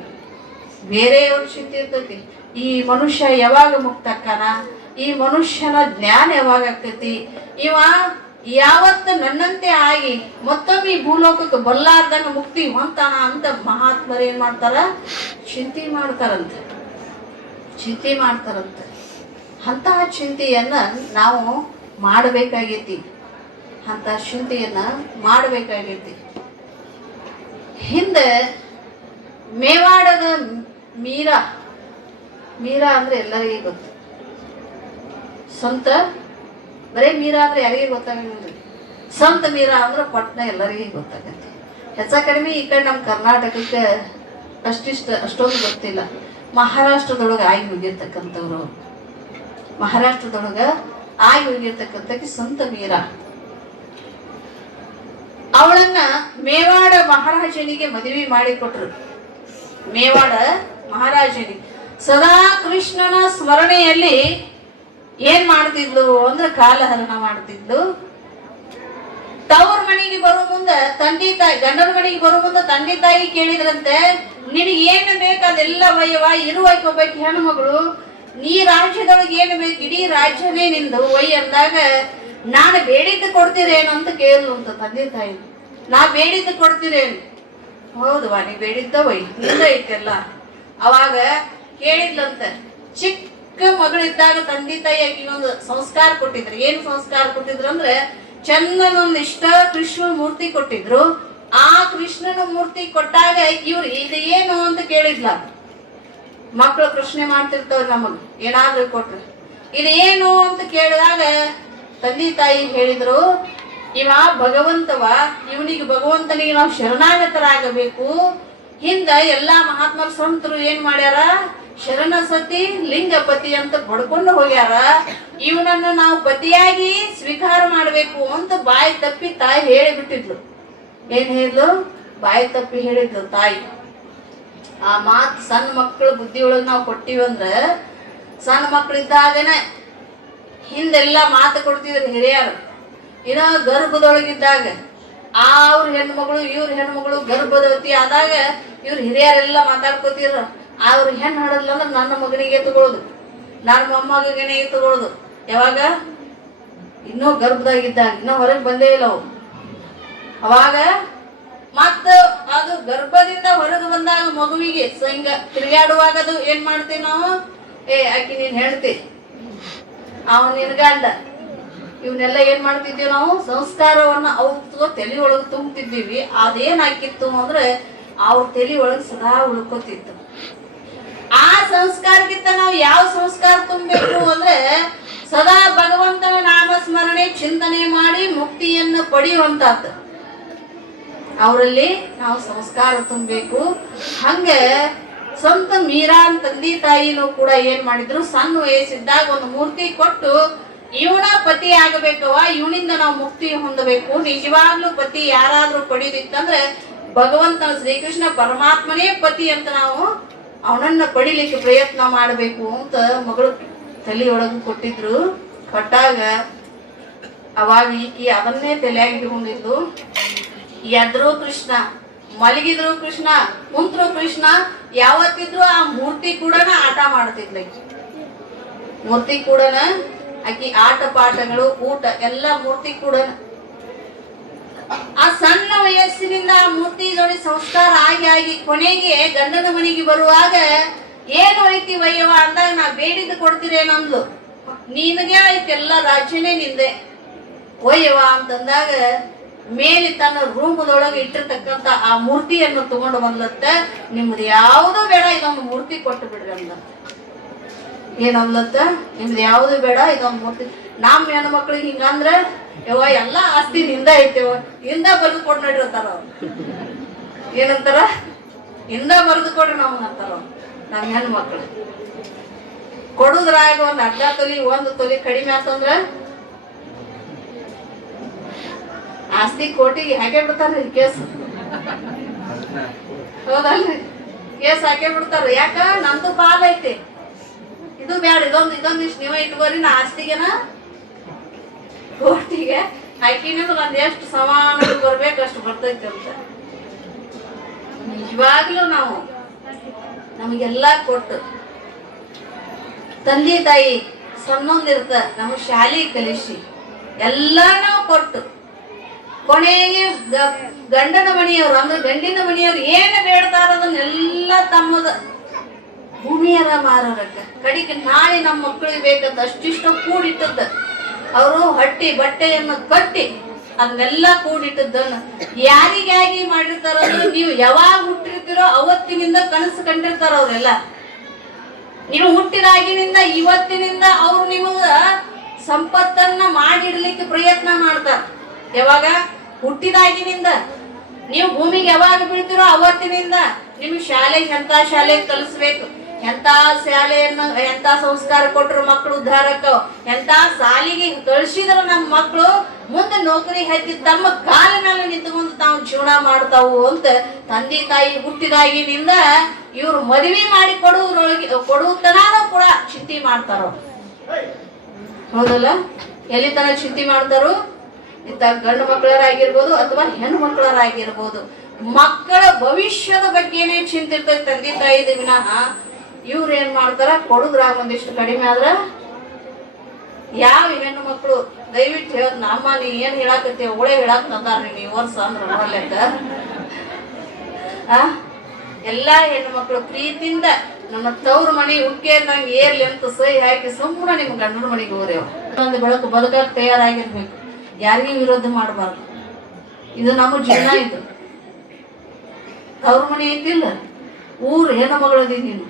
ಬೇರೆಯವ್ರ ಚಿಂತೆ ಇರ್ತೈತಿ. ಈ ಮನುಷ್ಯ ಯಾವಾಗ ಮುಕ್ತಕ್ಕನ, ಈ ಮನುಷ್ಯನ ಜ್ಞಾನ ಯಾವಾಗ ಆಗ್ತೈತಿ, ಇವ ಯಾವತ್ತು ನನ್ನಂತೆ ಆಗಿ ಮತ್ತೊಮ್ಮೆ ಈ ಭೂಲೋಕಕ್ಕೆ ಬಲ್ಲಾರ್ದಂಗ ಮುಕ್ತಿ ಹೊಂತಾನ ಅಂತ ಮಹಾತ್ಮರು ಏನ್ ಮಾಡ್ತಾರ, ಚಿಂತೆ ಮಾಡ್ತಾರಂತೆ. ಚಿಂತೆ ಮಾಡ್ತಾರಂತೆ. ಅಂತಹ ಚಿಂತೆಯನ್ನ ನಾವು ಮಾಡಬೇಕಾಗೈತಿ. ಅಂತ ಚಿಂತೆಯನ್ನ ಮಾಡಬೇಕಾಗೈತಿ. ಹಿಂದೆ ಮೇವಾಡದ ಮೀರಾ ಅಂದ್ರೆ ಎಲ್ಲರಿಗೂ ಗೊತ್ತು. ಸಂತ ಬರೇ ಮೀರಾ ಅಂದ್ರೆ ಯಾರಿಗೆ ಗೊತ್ತಾಗಂಗಿಲ್ಲ. ಸಂತ ಮೀರಾ ಅಂದ್ರೆ ಪಟ್ನ ಎಲ್ಲರಿಗೂ ಗೊತ್ತಾಗತ್ತೆ. ಹೆಚ್ಚ ಕಡಿಮೆ ಈ ಕಡೆ ನಮ್ಮ ಕರ್ನಾಟಕಕ್ಕೆ ಅಷ್ಟೊಂದು ಗೊತ್ತಿಲ್ಲ. ಮಹಾರಾಷ್ಟ್ರದೊಳಗೆ ಆಗಿ ಹೋಗಿರ್ತಕ್ಕಂಥವ್ರು, ಮಹಾರಾಷ್ಟ್ರದೊಳಗ ಆಗಿ ಹೋಗಿರ್ತಕ್ಕಂಥ ಸಂತ ಮೀರಾ. ಅವಳನ್ನ ಮೇವಾಡ ಮಹಾರಾಜನಿಗೆ ಮದುವೆ ಮಾಡಿಕೊಟ್ರು. ಮೇವಾಡ ಮಹಾರಾಜನಿಗೆ ಸದಾ ಕೃಷ್ಣನ ಸ್ಮರಣೆಯಲ್ಲಿ ಏನ್ ಮಾಡ್ತಿದ್ಲು ಅಂದ್ರೆ ಕಾಲಹರಣ ಮಾಡ್ತಿದ್ಲು. ತವ್ರ ಮನೆಗೆ ಬರೋ ಮುಂದ ತಂದೆ ತಾಯಿ, ಗಂಡನ ಮನೆಗೆ ಬರೋ ಮುಂದ ತಂದೆ ತಾಯಿ ಕೇಳಿದ್ರಂತೆ, ನಿನಗೆ ಏನು ಬೇಕು ಅದೆಲ್ಲ ಒಯ್ಯವ, ಇರುವಾಯ್ಕೆ ಒಬ್ಬಾಕಿ ಹೆಣ್ಣು ಮಗಳು, ನೀ ರಾಜ್ಯದೊಳಗೆ ಏನು ಬೇಕು ಇಡೀ ರಾಜ್ಯನೇ ನಿಂದು ಒಯ್ಯ ಅಂದಾಗ, ನಾನು ಬೇಡಿದ್ದು ಕೊಡ್ತೀರೇನು ಅಂತ ಕೇಳಲು ಅಂತ ತಂದೆ ತಾಯಿ. ನಾ ಬೇಡಿದ್ದು ಕೊಡ್ತೀರೇನು? ಹೌದವಾ, ನೀ ಬೇಡಿದ್ದ ಒಯ್, ನಿಂದ ಐತೆಲ್ಲ. ಅವಾಗ ಕೇಳಿದ್ಲಂತ, ಚಿಕ್ಕ ಮಗಳಿದ್ದಾಗ ತಂದೆ ತಾಯಿ ಆಕಿಗೊಂದು ಸಂಸ್ಕಾರ ಕೊಟ್ಟಿದ್ರು. ಏನು ಸಂಸ್ಕಾರ ಕೊಟ್ಟಿದ್ರು ಅಂದ್ರೆ, ಚಂದನೊಂದು ಇಷ್ಟ ಕೃಷ್ಣ ಮೂರ್ತಿ ಕೊಟ್ಟಿದ್ರು. ಆ ಕೃಷ್ಣನ ಮೂರ್ತಿ ಕೊಟ್ಟಾಗ ಇವ್ರು ಇದು ಏನು ಅಂತ ಕೇಳಿದ್ಲ. ಮಕ್ಕಳು ಪ್ರಶ್ನೆ ಮಾಡ್ತಿರ್ತವ್ರು ನಮಗ್ ಏನಾದ್ರೂ ಕೊಟ್ರೆ, ಇದು ಏನು ಅಂತ ಕೇಳಿದಾಗ ತಂದೆ ತಾಯಿ ಹೇಳಿದ್ರು, ಇವ ಭಗವಂತವ, ಇವನಿಗೆ ಭಗವಂತನಿಗೆ ನಾವು ಶರಣಾಗತರಾಗಬೇಕು. ಹಿಂದ ಎಲ್ಲಾ ಮಹಾತ್ಮರ ಸಂತರು ಏನ್ ಮಾಡ್ಯಾರ, ಶರಣ ಸತಿ ಲಿಂಗಪತಿ ಅಂತ ಬಡ್ಕೊಂಡು ಹೋಗ್ಯಾರ. ಇವನನ್ನ ನಾವು ಪತಿಯಾಗಿ ಸ್ವೀಕಾರ ಮಾಡ್ಬೇಕು ಅಂತ ಬಾಯಿ ತಪ್ಪಿ ತಾಯಿ ಹೇಳಿಬಿಟ್ಟಿದ್ಲು. ಏನ್ ಹೇಳಿದ್ಲು? ಬಾಯಿ ತಪ್ಪಿ ಹೇಳಿದ್ಲು ತಾಯಿ. ಆ ಮಾತು ಸಣ್ಣ ಮಕ್ಕಳ ಬುದ್ಧಿ ಒಳಗ್ ನಾವು ಕೊಟ್ಟಿವಂದ್ರ, ಸಣ್ಣ ಮಕ್ಕಳಿದ್ದಾಗನೆ ಹಿಂದೆಲ್ಲಾ ಮಾತು ಕೊಡ್ತಿದ್ರು ಹಿರಿಯರು. ಇನ್ನ ಗರ್ಭದೊಳಗಿದ್ದಾಗ ಅವ್ರ ಹೆಣ್ಮಗಳು ಇವ್ರ ಹೆಣ್ಮಗಳು ಗರ್ಭವತಿ ಆದಾಗ ಇವ್ರ ಹಿರಿಯರೆಲ್ಲ ಮಾತಾಡ್ಕೋತಿದ್ರು. ಅವ್ರ ಹೆಣ್ಣು ಹಾಡಲ್ಲ ಅಂದ್ರೆ ನನ್ನ ಮಗನಿಗೆ ತಗೊಳ್ಳೋದು, ನನ್ನ ಮೊಮ್ಮಗನಿಗೆ ತಗೊಳ್ಳೋದು. ಯಾವಾಗ? ಇನ್ನೂ ಗರ್ಭದಾಗಿದ್ದಾಗ, ಇನ್ನ ಹೊರಗೆ ಬಂದೇ ಇಲ್ಲ ಅವು. ಅವಾಗ ಮತ್ತ ಅದು ಗರ್ಭದಿಂದ ಹೊರಗೆ ಬಂದಾಗ ಮಗುವಿಗೆ ಹಿಂಗ ತಿರುಗಾಡುವಾಗ ಅದು ಏನ್ ಮಾಡ್ತೀವಿ ನಾವು, ಆಕಿ ನೀನ್ ಹೇಳ್ತಿ, ಅವನ್ ನಿನ್ ಗಂಡ, ಇವನ್ನೆಲ್ಲ ಏನ್ ಮಾಡ್ತಿದ್ದೀವಿ ನಾವು, ಸಂಸ್ಕಾರವನ್ನ ಅವ್ರ ತಲೆ ಒಳಗೆ ತುಂಬ್ತಿದ್ದೀವಿ. ಅದೇನ್ ಹಾಕಿತ್ತು ಅಂದ್ರೆ ಅವ್ರ ತಲೆ ಒಳಗೆ ಸದಾ ಉಳ್ಕೋತಿತ್ತು. ಆ ಸಂಸ್ಕಾರಕ್ಕಿಂತ ನಾವು ಯಾವ ಸಂಸ್ಕಾರ ತುಂಬಬೇಕು ಅಂದ್ರೆ, ಸದಾ ಭಗವಂತನ ನಾಮಸ್ಮರಣೆ ಚಿಂತನೆ ಮಾಡಿ ಮುಕ್ತಿಯನ್ನು ಪಡೆಯುವಂತದ್ದು ಅವರಲ್ಲಿ ನಾವು ಸಂಸ್ಕಾರ ತುಂಬಬೇಕು. ಹಂಗೆ ಸಂತ ಮೀರಾನ್ ತಂದೆ ತಾಯಿನೂ ಕೂಡ ಏನ್ ಮಾಡಿದ್ರು, ಸಣ್ಣ ವಯಸ್ಸಿದ್ದಾಗ ಒಂದು ಮೂರ್ತಿ ಕೊಟ್ಟು ಇವನ ಪತಿ ಆಗಬೇಕವ, ಇವನಿಂದ ನಾವು ಮುಕ್ತಿ ಹೊಂದಬೇಕು. ನಿಜವಾಗ್ಲೂ ಪತಿ ಯಾರಾದ್ರೂ ಪಡೆಯುದಿತ್ತಂದ್ರೆ ಭಗವಂತನ ಶ್ರೀಕೃಷ್ಣ ಪರಮಾತ್ಮನೇ ಪತಿ ಅಂತ ನಾವು ಅವನನ್ನ ಪಡಿಲಿಕ್ಕೆ ಪ್ರಯತ್ನ ಮಾಡಬೇಕು ಅಂತ ಮಗಳು ತಲೆಯೊಳಗೆ ಕೊಟ್ಟಿದ್ರು. ಕೊಟ್ಟಾಗ ಅವಾಗ ಈಕಿ ಅದನ್ನೇ ತಲೆಯಾಗಿ ಇಟ್ಕೊಂಡಿದ್ಲು. ಎದ್ರು ಕೃಷ್ಣ, ಮಲಗಿದ್ರು ಕೃಷ್ಣ, ಕುಂತ್ರು ಕೃಷ್ಣ, ಯಾವತ್ತಿದ್ರು ಆ ಮೂರ್ತಿ ಕೂಡ ಆಟ ಮಾಡ್ತಿದ್ಲ. ಮೂರ್ತಿ ಕೂಡ ಆಕಿ ಆಟ ಪಾಠಗಳು ಊಟ ಎಲ್ಲ ಮೂರ್ತಿ ಕೂಡ. ಆ ಸಣ್ಣ ವಯಸ್ಸಿನಿಂದ ಆ ಮೂರ್ತಿ ಜೋಡಿ ಸಂಸ್ಕಾರ ಆಗಿ ಕೊನೆಗೆ ಗಂಡನ ಮನೆಗೆ ಬರುವಾಗ ಏನು ಐತಿ ವಯ್ಯವ ಅಂದಾಗ ನಾ ಬೇಡಿದ್ದು ಕೊಡ್ತೀರೇನಂದ್ಲು. ನಿನಗೆ ಐತಿ ಎಲ್ಲ ರಾಜ್ಯನೇ ನಿಂದೆ ಒಯ್ಯವ ಅಂತಂದಾಗ ಮೇಲೆ ತನ್ನ ರೂಮದೊಳಗೆ ಇಟ್ಟಿರ್ತಕ್ಕಂಥ ಆ ಮೂರ್ತಿಯನ್ನು ತಗೊಂಡು ಬಂದ್ಲತ್ತ. ನಿಮ್ದು ಯಾವುದು ಬೇಡ, ಇದೊಂದು ಮೂರ್ತಿ ಕೊಟ್ಟು ಬಿಡ್ರಿ ಅಂದ. ಏನಂದ್ಲತ್ತ, ನಿಮ್ದು ಯಾವುದು ಬೇಡ, ಇದೊಂದು ಮೂರ್ತಿ. ನಮ್ಮ ಹೆಣ್ಮಕ್ಳಿಗೆ ಹಿಂಗಂದ್ರೆ ಯವ್ವ ಎಲ್ಲ ಆಸ್ತಿ ನಿಂದ ಐತೆವ, ಇಂದ ಬರೆದು ಕೊಟ್ಟು ನಡಿರ್ತಾರ ಅವ್ರು. ಏನಂತಾರ, ಇಂದ ಬರೆದು ಕೊಡ್ರಿ ನಮಗಂತಾರ ನಮ್ಮ ಹೆಣ್ಮಕ್ಳು. ಕೊಡುದ್ರಾಗ ಒಂದ್ ಅರ್ಧ ತೊಲಿ 1 ತೊಲಿ ಕಡಿಮೆ ಆತಂದ್ರ ಆಸ್ತಿ ಕೋಟಿಗೆ ಹಾಕೇ ಬಿಡ್ತಾರ್ರಿ ಕೇಸ್. ಹೌದಲ್ರಿ? ಕೇಸ್ ಹಾಕೇ ಬಿಡ್ತಾರ. ಯಾಕ? ನಂದು ಪಾಲ್ ಐತಿ, ಇದು ಬ್ಯಾಡ, ಇದೊಂದಿಷ್ಟು ನೀವ ಇಟ್ಕೋರಿ, ನಾ ಆಸ್ತಿಗೆನ ಕೋರ್ಟಿಗೆ ಹಾಕಿನಿಂದ ನಂದು ಎಷ್ಟು ಸಮಾನ ಬರ್ಬೇಕು ಅಷ್ಟು ಬರ್ತೈತಿ ಅಂತ. ನಿಜವಾಗ್ಲೂ ನಾವು ನಮಗೆಲ್ಲಾ ಕೊಟ್ಟು ತಂದೆ ತಾಯಿ ಸಣ್ಣೊಂದಿರ್ತ ನಮಗ್ ಶಾಲಿ ಕಲಿಸಿ ಎಲ್ಲ ನಾವು ಕೊಟ್ಟು ಕೊನೆಗೆ ಗಂಡನ ಮನೆಯವರು ಅಂದ್ರೆ ಗಂಡಿನ ಮನೆಯವ್ರು ಏನು ಬೇಡ್ತಾರ ಅದನ್ನೆಲ್ಲ ತಮ್ಮದ ಭೂಮಿಯರ ಮಾರೋರಕ್ಕ ಕಡಿಗೆ ನಾಳೆ ನಮ್ಮ ಮಕ್ಕಳಿಗೆ ಬೇಕಂತ ಅಷ್ಟಿಷ್ಟ ಕೂಡಿಟ್ಟದ್ದ. ಅವರು ಹಟ್ಟಿ ಬಟ್ಟೆಯನ್ನು ಕಟ್ಟಿ ಅದನ್ನೆಲ್ಲ ಕೂಡಿಟ್ಟದ್ದನ್ನು ಯಾರಿಗಾಗಿ ಮಾಡಿರ್ತಾರ ಅಂದ್ರೆ ನೀವು ಯಾವಾಗ ಹುಟ್ಟಿರ್ತೀರೋ ಅವತ್ತಿನಿಂದ ಕನಸು ಕಂಡಿರ್ತಾರ ಅವ್ರೆಲ್ಲ. ನೀವು ಹುಟ್ಟಿದಾಗಿನಿಂದ ಇವತ್ತಿನಿಂದ ಅವ್ರು ನಿಮಗ ಸಂಪತ್ತನ್ನ ಮಾಡಿಡ್ಲಿಕ್ಕೆ ಪ್ರಯತ್ನ ಮಾಡ್ತಾರ. ಯಾವಾಗ? ಹುಟ್ಟಿದಾಗಿನಿಂದ. ನೀವು ಭೂಮಿಗೆ ಯಾವಾಗ ಬೀಳ್ತಿರೋ ಅವತ್ತಿನಿಂದ ನಿಮ್ಗೆ ಶಾಲೆಗೆ ಎಂತ ಶಾಲೆಗೆ ಕಲಿಸ್ಬೇಕು, ಎಂತ ಶಾಲೆಯನ್ನ ಎಂತ ಸಂಸ್ಕಾರ ಕೊಟ್ಟರು ಮಕ್ಕಳು ಉದ್ಧಾರಕ್ಕ, ಎಂತ ಸಾಲಿಗೆ ಕಳಿಸಿದ್ರು ನಮ್ಮ ಮಕ್ಕಳು ಮುಂದೆ ನೌಕರಿ ಹತ್ತಿ ತಮ್ಮ ಕಾಲ ಮೇಲೆ ನಿಂತ್ಕೊಂಡು ತಾವು ಜೀವನ ಮಾಡ್ತಾವು ಅಂತ ತಂದೆ ತಾಯಿ ಹುಟ್ಟಿದಾಗಿನಿಂದ ಇವ್ರು ಮದುವೆ ಮಾಡಿ ಕೊಡುವುದನಾನು ಕೂಡ ಚಿಂತೆ ಮಾಡ್ತಾರ. ಹೌದಲ್ಲ? ಎಲ್ಲಿ ತನ ಚಿಂತೆ ಮಾಡ್ತಾರೋ ಇಂಥ ಗಂಡು ಮಕ್ಕಳರಾಗಿರ್ಬೋದು ಅಥವಾ ಹೆಣ್ಣು ಮಕ್ಕಳರಾಗಿರ್ಬೋದು, ಮಕ್ಕಳ ಭವಿಷ್ಯದ ಬಗ್ಗೆನೇ ಚಿಂತಿರ್ತದೆ ತಂದೆ ತಾಯಿದ ವಿನಃ ಇವ್ರು ಏನ್ ಮಾಡ್ತಾರ, ಕೊಡುದ್ರಾಗ ಒಂದಿಷ್ಟು ಕಡಿಮೆ ಆದ್ರ ಯಾವ ಹೆಣ್ಣು ಮಕ್ಕಳು ದಯವಿಟ್ಟು ಹೇಳೋದ್ ನಮ್ಮ ನೀ ಏನ್ ಹೇಳಾಕತ್ತೀವ ಒಳ್ಳೆ ಹೇಳಾಕ್ ತಂದಾರ್ರಿ ನೀವು ವರ್ಷ ಅಂದ್ರ ನೋಡ್ಲೆಕ್ಕ ಎಲ್ಲಾ ಹೆಣ್ಣು ಮಕ್ಕಳು ಪ್ರೀತಿಯಿಂದ ನಮ್ಮ ತವ್ರ ಮನೆ ಉಕ್ಕೆ ನಂಗೆ ಏರ್ಲಿ ಅಂತ ಸಹಿ ಹಾಕಿ ಸುಮ್ಮನೆ ನಿಮ್ ಗಂಡನ ಮನೆಗೆ ಹೋಗ್ರೇವ. ಒಂದು ಬೆಳಕು ಬದುಕಕ್ಕೆ ತಯಾರಾಗಿರ್ಬೇಕು, ಯಾರಿಗೂ ವಿರೋಧ ಮಾಡಬಾರ್ದು. ಇದು ನಮ್ಮ ಜೀವನ. ಇದು ತವ್ರ ಮನೆ ಐತಿಲ್ಲ, ಊರು ಹೆಣ್ಣು ಮಗಳದಿ ನೀನು.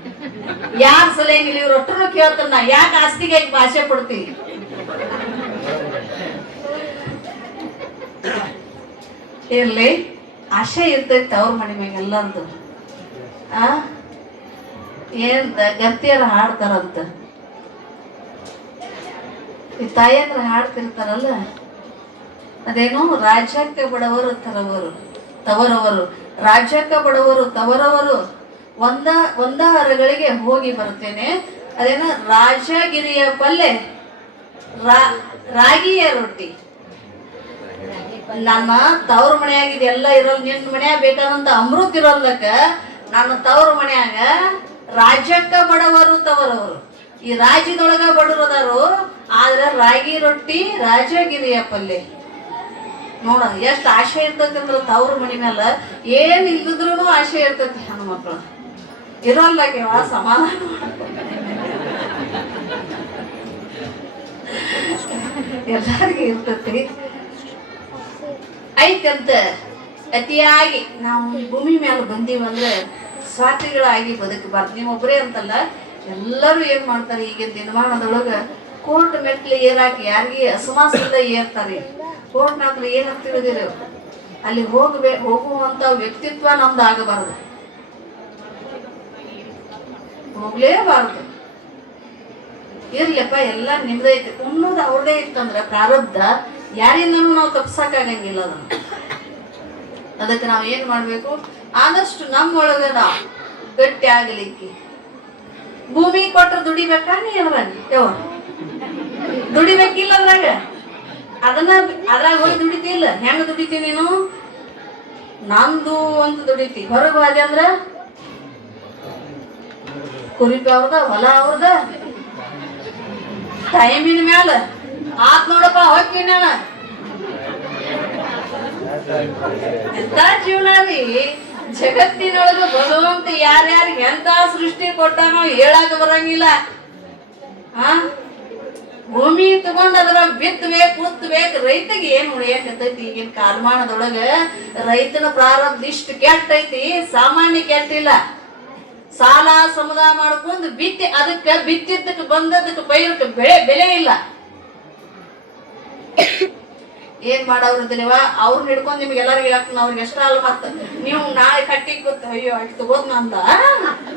ಯಾರ ಸಲಹೆಗಿಲ್ಲ ಇವ್ರು ಒಟ್ಟರು ಕೇಳ್ತಾನ, ಯಾಕೆ ಆಸ್ತಿಗೆ ಭಾಷೆ ಪಡ್ತೀವಿ? ಇರ್ಲಿ, ಆಶೆ ಇರ್ತೈತಿ ತವ್ರ ಮನೆ ಮ್ಯಾಗ ಎಲ್ಲರದು. ಏನ್ ಗರ್ತಿಯರ ಹಾಡ್ತಾರಂತ, ಈ ತಾಯಿಯಂದ್ರ ಹಾಡ್ತಿರ್ತಾರಲ್ಲ, ಅದೇನು ರಾಜ್ಯಕ್ಕೆ ಬಡವರು ತವರವರು, ರಾಜ್ಯಕ್ಕೆ ಬಡವರು ತವರವರು, ಒಂದ ಹರಗಳಿಗೆ ಹೋಗಿ ಬರ್ತೇನೆ. ಅದೇನು ರಾಜಗಿರಿಯ ಪಲ್ಲೆ ರಾಗಿಯ ರೊಟ್ಟಿ. ನಮ್ಮ ತವ್ರ ಮನೆಯಾಗ ಇದೆಲ್ಲ ಇರಲ್, ನಿನ್ನ ಮನ್ಯಾಗ ಬೇಕಾದಂತ ಅಮೃತ ಇರೋದಕ್ಕ ನನ್ನ ತವ್ರ ಮನ್ಯಾಗ ರಾಜ್ಯಕ್ಕ ಬಡವರು ತವರವರು. ಈ ರಾಜ್ಯದೊಳಗ ಬಡವರದಾರು, ಆದ್ರೆ ರಾಗಿ ರೊಟ್ಟಿ ರಾಜಗಿರಿಯ ಪಲ್ಲೆ. ನೋಡ ಎಷ್ಟು ಆಶೆ ಇರ್ತೈತಿ ಅಂದ್ರೆ ತವ್ರ ಮನಿ ಮೇಲ ಏನ್ ಇಲ್ದಿದ್ರು ಆಶೆ ಇರ್ತೈತಿ. ಹೆಣ್ಮಕ್ಳು ಇರೋಲ್ಲಾಗ್ಯವ ಸಮಾಧಾನ ಎಲ್ಲಾರ್ಗು ಇರ್ತೈತಿ. ಐತಂತ ಅತಿಯಾಗಿ ನಾವು ಭೂಮಿ ಮೇಲೆ ಬಂದೀವಂದ್ರೆ ಸ್ವಾರ್ಥಿಗಳಾಗಿ ಬದುಕಬಾರ್ದು. ನೀವೊಬ್ಬರೇ ಅಂತಲ್ಲ, ಎಲ್ಲರೂ ಏನ್ ಮಾಡ್ತಾರೆ ಈಗಿನ ದಿನಮಾನದೊಳಗ ಕೋರ್ಟ್ ಮೆಟ್ಲು ಏರಾಕಿ ಯಾರಿಗೆ ಅಸಮಾಸದಿಂದ ಏರ್ತಾರೆ. ಕೋರ್ಟ್ ನಾತ್ರ ಏನಂತ ತಿಳಿದಿರ, ಅಲ್ಲಿ ಹೋಗುವಂತ ವ್ಯಕ್ತಿತ್ವ ನಮ್ದು ಆಗಬಾರದು, ಹೋಗ್ಲೇಬಾರದು. ಇರ್ಲಿಪ್ಪ ಎಲ್ಲ ನಿಮ್ದೈತಿ, ಉನ್ನೋದು ಅವ್ರದೇ ಇತ್ತಂದ್ರ ಪ್ರಾರಬ್ಧ ಯಾರಿಂದನೂ ನಾವು ತಪ್ಸಕ್ಕಾಗಂಗಿಲ್ಲ ಅದನ್ನ. ಅದಕ್ಕೆ ನಾವು ಏನ್ ಮಾಡ್ಬೇಕು, ಆದಷ್ಟು ನಮ್ಮೊಳಗ ನಾವು ಗಟ್ಟಿ ಆಗಲಿಕ್ಕೆ ಭೂಮಿ ಕೊಟ್ಟರೆ ದುಡಿಬೇಕಾ ನೀವ್ರಾಗ ದುಡಿಬೇಕಿಲ್ಲ. ಅದ್ರಾಗ ಹೋಗಿ ದುಡಿತಿಲ್ಲ. ಹೆಂಗ ದುಡಿತಿ ನೀನು? ನಂದು ಅಂತ ದುಡಿತಿ. ಹೊರಗೆ ಹೋದೆ ಅಂದ್ರ ಕುರಿಪಿ ಅವ್ರದ, ಹೊಲ ಅವ್ರದ, ಟೈಮಿನ ಮ್ಯಾಲ ಆತ್ ನೋಡಪ್ಪ ಹೋಗಿ ನಾನು. ಎಂತ ಜೀವನ ರೀ ಜಗತ್ತಿನೊಳಗ. ಭಗವಂತ ಯಾರ್ಯಾರಿಗೆ ಎಂತ ಸೃಷ್ಟಿ ಕೊಟ್ಟಾನೋ ಹೇಳಾಕ ಬರಂಗಿಲ್ಲ. ಭೂಮಿ ತಗೊಂಡ್ ಅದ್ರ ಬಿತ್ತಬೇಕು ಉತ್ತಬೇಕು. ರೈತಗೆ ಏನ್ ಉಳಿಯಕತ್ತೈತಿ ಈಗಿನ ಕಾಲಮಾನದೊಳಗ? ರೈತನ ಪ್ರಾರಂಭ ಇಷ್ಟು ಕೆಟ್ಟೈತಿ, ಸಾಮಾನ್ಯ ಕೆಟ್ಟಿಲ್ಲ. ಸಾಲ ಸಮುದಾಯ ಮಾಡ್ಕೊಂಡು ಬಿತ್ತಿ ಅದಕ್ಕೆ ಬಿತ್ತಿದ್ದಕ್ಕೆ ಬಂದದಕ್ಕೆ ಪೈರಕ್ಕೆ ಬೆಲೆ ಇಲ್ಲ. ಏನ್ ಮಾಡೋರ್ದು ನೀವ ಅವ್ರನ್ನ ಹಿಡ್ಕೊಂಡು ನಿಮ್ಗೆ ಎಲ್ಲಾರು ಹೇಳಕ್ ಅವ್ರಿಗೆ ಎಷ್ಟ ಅಲ್ಲ ಮತ್ತ ನೀವು ನಾಳೆ ಕಟ್ಟಿ ಗೊತ್ತ ಅಯ್ಯೋ ಅಷ್ಟು ತಗೋದ್ ನಂದ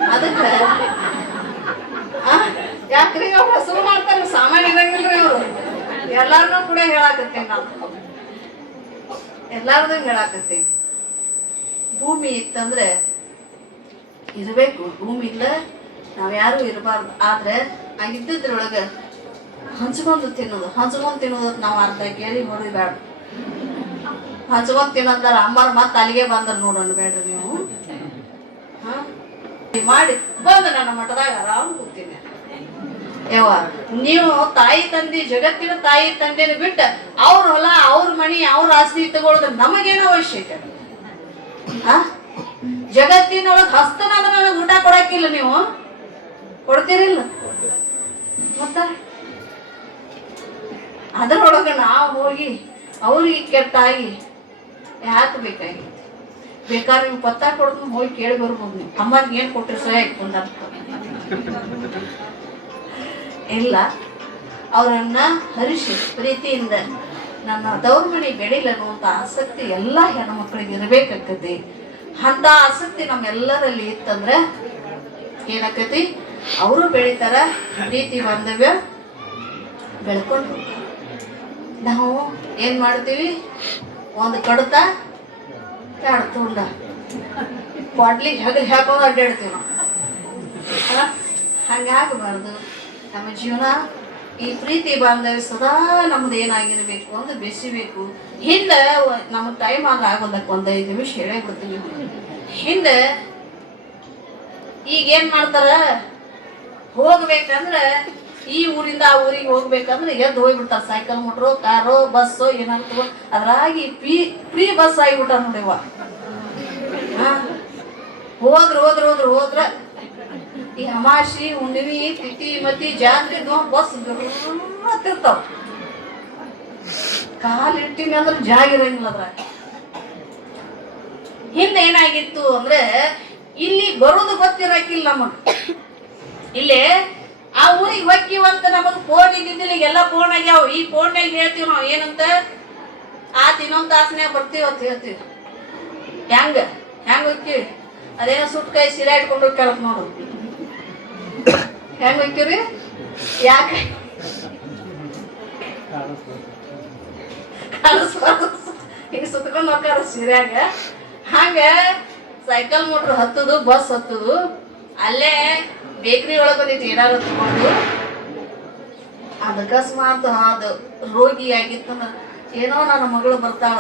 ಅದಕ್ಕ ಯಾಕ್ರಿ ಅವ್ರು ಹಸುರು ಮಾಡ್ತಾರ ಸಾಮಾನ್ಯ ಇರಂಗಿಲ್ರಿ ಅವ್ರು ಎಲ್ಲಾರನ್ನೂ ಕೂಡ ಹೇಳಾಕತ್ತೇನೆ ನಾನು ಎಲ್ಲಾರ್ದು ಹೇಳಾಕತ್ತೇನೆ ಭೂಮಿ ಇತ್ತಂದ್ರೆ ಇರಬೇಕು ಭೂಮಿ ಇಲ್ಲ ನಾವ್ಯಾರು ಇರಬಾರ್ದು ಆದ್ರೆ ಇದ್ದದ್ರೊಳಗ ಹಂಚ್ಕೊಂಡು ತಿನ್ನೋದು ನಾವು ಅರ್ಧ ಕೇಳಿ ಹೊಡಿಬೇಡ ಹಂಚ್ಕೊಂಡ್ ತಿನ್ನಂದಾರ ಅಮ್ಮರ್ ಮತ್ತ ಅಲ್ಲಿಗೆ ಬಂದ್ರ ನೋಡೋಣ ಬೇಡ್ರಿ ನೀವು ಮಾಡಿ ಬಂದ ನನ್ನ ಮಠದಾಗ ಆರಾಮ್ ಕೂತೀನಿ ಯವ್ವ ನೀವು ತಾಯಿ ತಂದೆ ಜಗತ್ತಿನ ತಾಯಿ ತಂದೆನ ಬಿಟ್ಟ ಅವ್ರ ಹೊಲ ಅವ್ರ ಮನಿ ಅವ್ರ ಆಸ್ತಿ ತಗೊಳ್ಳೋದ್ರ ನಮಗೇನೋ ಅವಶ್ಯಕ ಜಗತ್ತಿನೊಳಗ ಹಸ್ತನಾದ್ರೆ ನನಗೆ ಊಟ ಕೊಡಕ್ಕಿಲ್ಲ ನೀವು ಕೊಡ್ತೀರಿಲ್ಲ ಮತ್ತ ಅದರೊಳಗ ನಾವು ಹೋಗಿ ಅವ್ರಿಗೆ ಕೆಟ್ಟಾಗಿ ಯಾಕೆ ಬೇಕಾಗಿತ್ತು ಬೇಕಾದ್ರೆ ನೀವು ಪತ್ತ ಕೊಡ್ಕೊಂಡು ಹೋಗಿ ಕೇಳಿ ಬರ್ಬೋದು ನೀವು ಅಮ್ಮನಿಗೆ ಏನ್ ಕೊಟ್ರಿ ಸಹಾಯ ಇಟ್ಕೊಂಡ ಇಲ್ಲ ಅವರನ್ನ ಹರಿಸಿ ಪ್ರೀತಿಯಿಂದ ನನ್ನ ತವ್ರ ಮನೆ ಬೆಳಿಲ್ಲ ಅನ್ನುವಂಥ ಆಸಕ್ತಿ ಎಲ್ಲ ಹೆಣ್ಮಕ್ಳಿಗೆ ಇರಬೇಕಾಗ್ತೈತಿ ಅಂತ ಆಸಕ್ತಿ ನಮ್ಮೆಲ್ಲರಲ್ಲಿ ಇತ್ತಂದ್ರೆ ಏನಾಕತಿ ಅವರು ಬೆಳಿತಾರ ಪ್ರೀತಿ ಬಾಂಧವ್ಯ ಬೆಳ್ಕೊಂಡು ನಾವು ಏನ್ ಮಾಡ್ತೀವಿ ಒಂದು ಕಡತ ಎರಡು ತುಂಡ ಬಾಟ್ಲಿಗೆ ಹಗಲ್ ಹಾಕೋದು ಅಡ್ಡಾಡ್ತೀವಿ ನಾವು ಹಂಗಾಗಬಾರ್ದು ನಮ್ಮ ಜೀವನ ಈ ಪ್ರೀತಿ ಬಾಂಧವ್ಯ ಸದಾ ನಮ್ದು ಏನಾಗಿರ್ಬೇಕು ಅಂದ್ರೆ ಬೆಸಿಬೇಕು ಹಿಂದೆ ನಮಗೆ ಟೈಮ್ ಆದ್ರೆ ಆಗೋದಕ್ಕೆ ಒಂದು 5 ನಿಮಿಷ ಹೇಳೇ ಬಿಡ್ತೀವಿ ಹಿಂದೆ ಈಗೇನ್ ಮಾಡ್ತಾರ ಹೋಗ್ಬೇಕಂದ್ರೆ ಈ ಊರಿಂದ ಆ ಊರಿಗೆ ಹೋಗ್ಬೇಕಂದ್ರೆ ಎದ್ದು ಹೋಗ್ಬಿಡ್ತಾರ ಸೈಕಲ್ ಮೋಟ್ರು ಕಾರು ಬಸ್ಸು ಏನಾರು ತಗೊಂಡು ಅದ್ರಾಗಿ ಫ್ರೀ ಬಸ್ ಆಗಿಬಿಟ್ಟ ನೋಡಿವ ಹೋದ್ರ ಈ ಅಮಾಶಿ ಹುಣ್ಣಿಮೆ ತಿಥಿ ಮತಿ ಜಾತ್ರೆ ಬಸ್ ತಿರ್ತಾವ ಕಾಲಿಟ್ಟಿನಿ ಅಂದ್ರೆ ಜಾಗ ಇರಂಗಿಲ್ಲ ಅದ್ರಾಗ ಹಿಂದೆ ಏನಾಗಿತ್ತು ಅಂದ್ರೆ ಇಲ್ಲಿ ಬರೋದು ಗೊತ್ತಿರಕಿಲ್ಲ ನಮಗ್ ಇಲ್ಲಿ ಆ ಊರಿಗೆ ಹೋಗ್ತೀವಂತ ನಮಗ್ ಫೋನ್ ಇದ್ದಿದ್ದಿಲ್ಲ ಎಲ್ಲ ಫೋನ್ ಆಗ್ಯಾವ ಈ ಫೋನ್ನಾಗ ಹೇಳ್ತೀವಿ ನಾವು ಏನಂತ ಇನ್ನೊಂದ್ ತಾಸನ್ಯಾಗ ಬರ್ತೀವಿ ಅಂತ ಹೇಳ್ತೀವಿ ಹೆಂಗ ಹೋಗ್ತೀವಿ ಅದೇನೋ ಸುಟ್ಕಾಯಿ ಸಿರಾ ಇಟ್ಕೊಂಡು ಹೋಗ್ಯಾರತ್ ನೋಡು ಹೆಂಗ್ ಹೋಗ್ತೀವ್ರಿ ಯಾಕೆ ಈಗ ಸುತ್ಕೊಂಡ್ ಹೋಗ್ತಾರ ಸೀರ್ಯಾಗ ಹಂಗ ಸೈಕಲ್ ಮೋಟ್ರ್ ಹತ್ತುದು ಬಸ್ ಹತ್ತುದು ಅಲ್ಲೇ ಬೇಕ್ರಿ ಒಳಗೆ ಬಂದಿತ್ತು ಏನಾರು ತಗೊಂಡು ಅದು ಅಕಸ್ಮಾತ್ ಅದು ರೋಗಿ ಆಗಿತ್ತು ಏನೋ ನನ್ನ ಮಗಳು ಬರ್ತಾಳ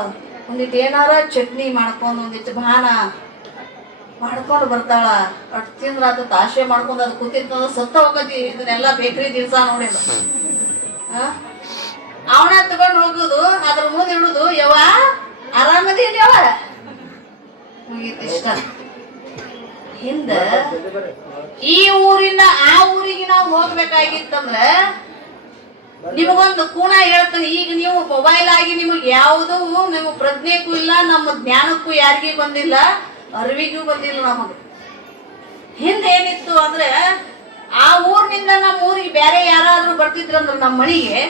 ಒಂದಿಟ್ಟು ಏನಾರ ಚಟ್ನಿ ಮಾಡ್ಕೊಂಡು ಒಂದಿಟ್ಟು ಭಾನ ಮಾಡ್ಕೊಂಡು ಬರ್ತಾಳ ಅಟ್ ತಿಂದ್ರ ಅದು ತಾಶೆ ಮಾಡ್ಕೊಂಡು ಅದು ಕೂತಿತ್ತು ಸತ್ತ ಹೋಗತಿ ಇದನ್ನೆಲ್ಲ ಬೇಕ್ರಿ ದಿವಸ ನೋಡಿಲ್ಲ ಅವನ ತಗೊಂಡು ಹೋಗುದು ಅದ್ರ ಮುಂದೆ ಇಡುದು ಯವ್ವ ಆರಾಮದೇನಿ ಯವ್ವ ಮುಗೀತು ಇಷ್ಟ ಹಿಂದ ಈ ಊರಿಂದ ಆ ಊರಿಗೆ ನಾವು ಹೋಗ್ಬೇಕಾಗಿತ್ತಂದ್ರೆ ನಿಮಗೊಂದು ಕೂಣ ಹೇಳ್ತದೆ ಈಗ ನೀವು ಮೊಬೈಲ್ ಆಗಿ ನಿಮಗೆ ಯಾವುದೂ ನಿಮ್ಮ ಪ್ರಜ್ಞೆಗೂ ಇಲ್ಲ ನಮ್ಮ ಜ್ಞಾನಕ್ಕೂ ಯಾರಿಗೂ ಬಂದಿಲ್ಲ ಅರಿವಿಗೂ ಬಂದಿಲ್ಲ ನಮಗೆ ಹಿಂದೆ ಏನಿತ್ತು ಅಂದ್ರೆ ಆ ಊರಿನಿಂದ ನಮ್ಮ ಊರಿಗೆ ಬೇರೆ ಯಾರಾದ್ರೂ ಬರ್ತಿದ್ರಂದ್ರೆ ನಮ್ಮ ಮನೆಗೆ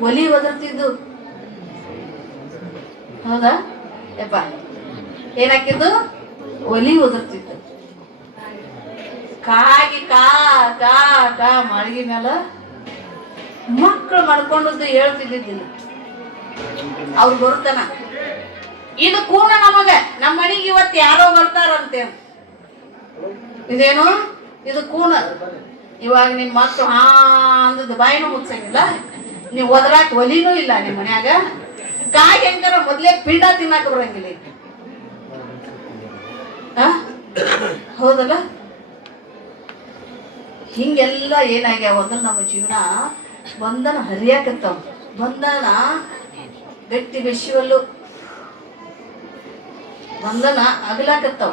ಒಲಿ ಒದರ್ತಿದ್ದು ಹೌದಾ ಯಪ್ಪ ಏನಾಕಿದ್ದು ಒಲಿ ಒದರ್ತಿತ್ತು ಕಾಗಿ ಕಾ ಕಾ ಕಾ ಮಾಳಿಗೆ ಮೇಲ ಮಕ್ಕಳು ಮಾಡ್ಕೊಂಡದ್ದು ಹೇಳ್ತಿದ್ದಿದ್ದಿಲ್ಲ ಅವ್ರು ಬರ್ತಾನ ಇದು ಕೂನ ನಮಗ ನಮ್ಮ ಮನೆಗೆ ಇವತ್ತು ಯಾರೋ ಬರ್ತಾರಂತೆ ಇದೇನು ಇದು ಕೂನ ಇವಾಗ ನಿಮ್ ಮಕ್ಕಳು ಅಂದದ್ದು ಬಾಯಿನೂ ಮುಚ್ಚಂಗಿಲ್ಲ ನೀವು ಒದರಾಕ್ ಒಲಿನೂ ಇಲ್ಲ ನಿಮ್ ಮನ್ಯಾಗ ಕಾಯಿ ಹೆಂಗಾರ ಮೊದ್ಲೇ ಪಿಂಡ ತಿನ್ನಾಕ ಬರಂಗಿಲ್ಲ ಹೌದಲ್ಲ ಹಿಂಗೆಲ್ಲ ಏನಾಗ್ಯಾವ ಅಂದ್ರೆ ನಮ್ಮ ಜೀವನ ಬಂಧನ ಹರಿಯಾಕತ್ತಾವ ಬಂಧನ ಗಟ್ಟಿ ಬೆಶಿವಲ್ಲು ಬಂಧನ ಅಗಲಾಕತ್ತಾವ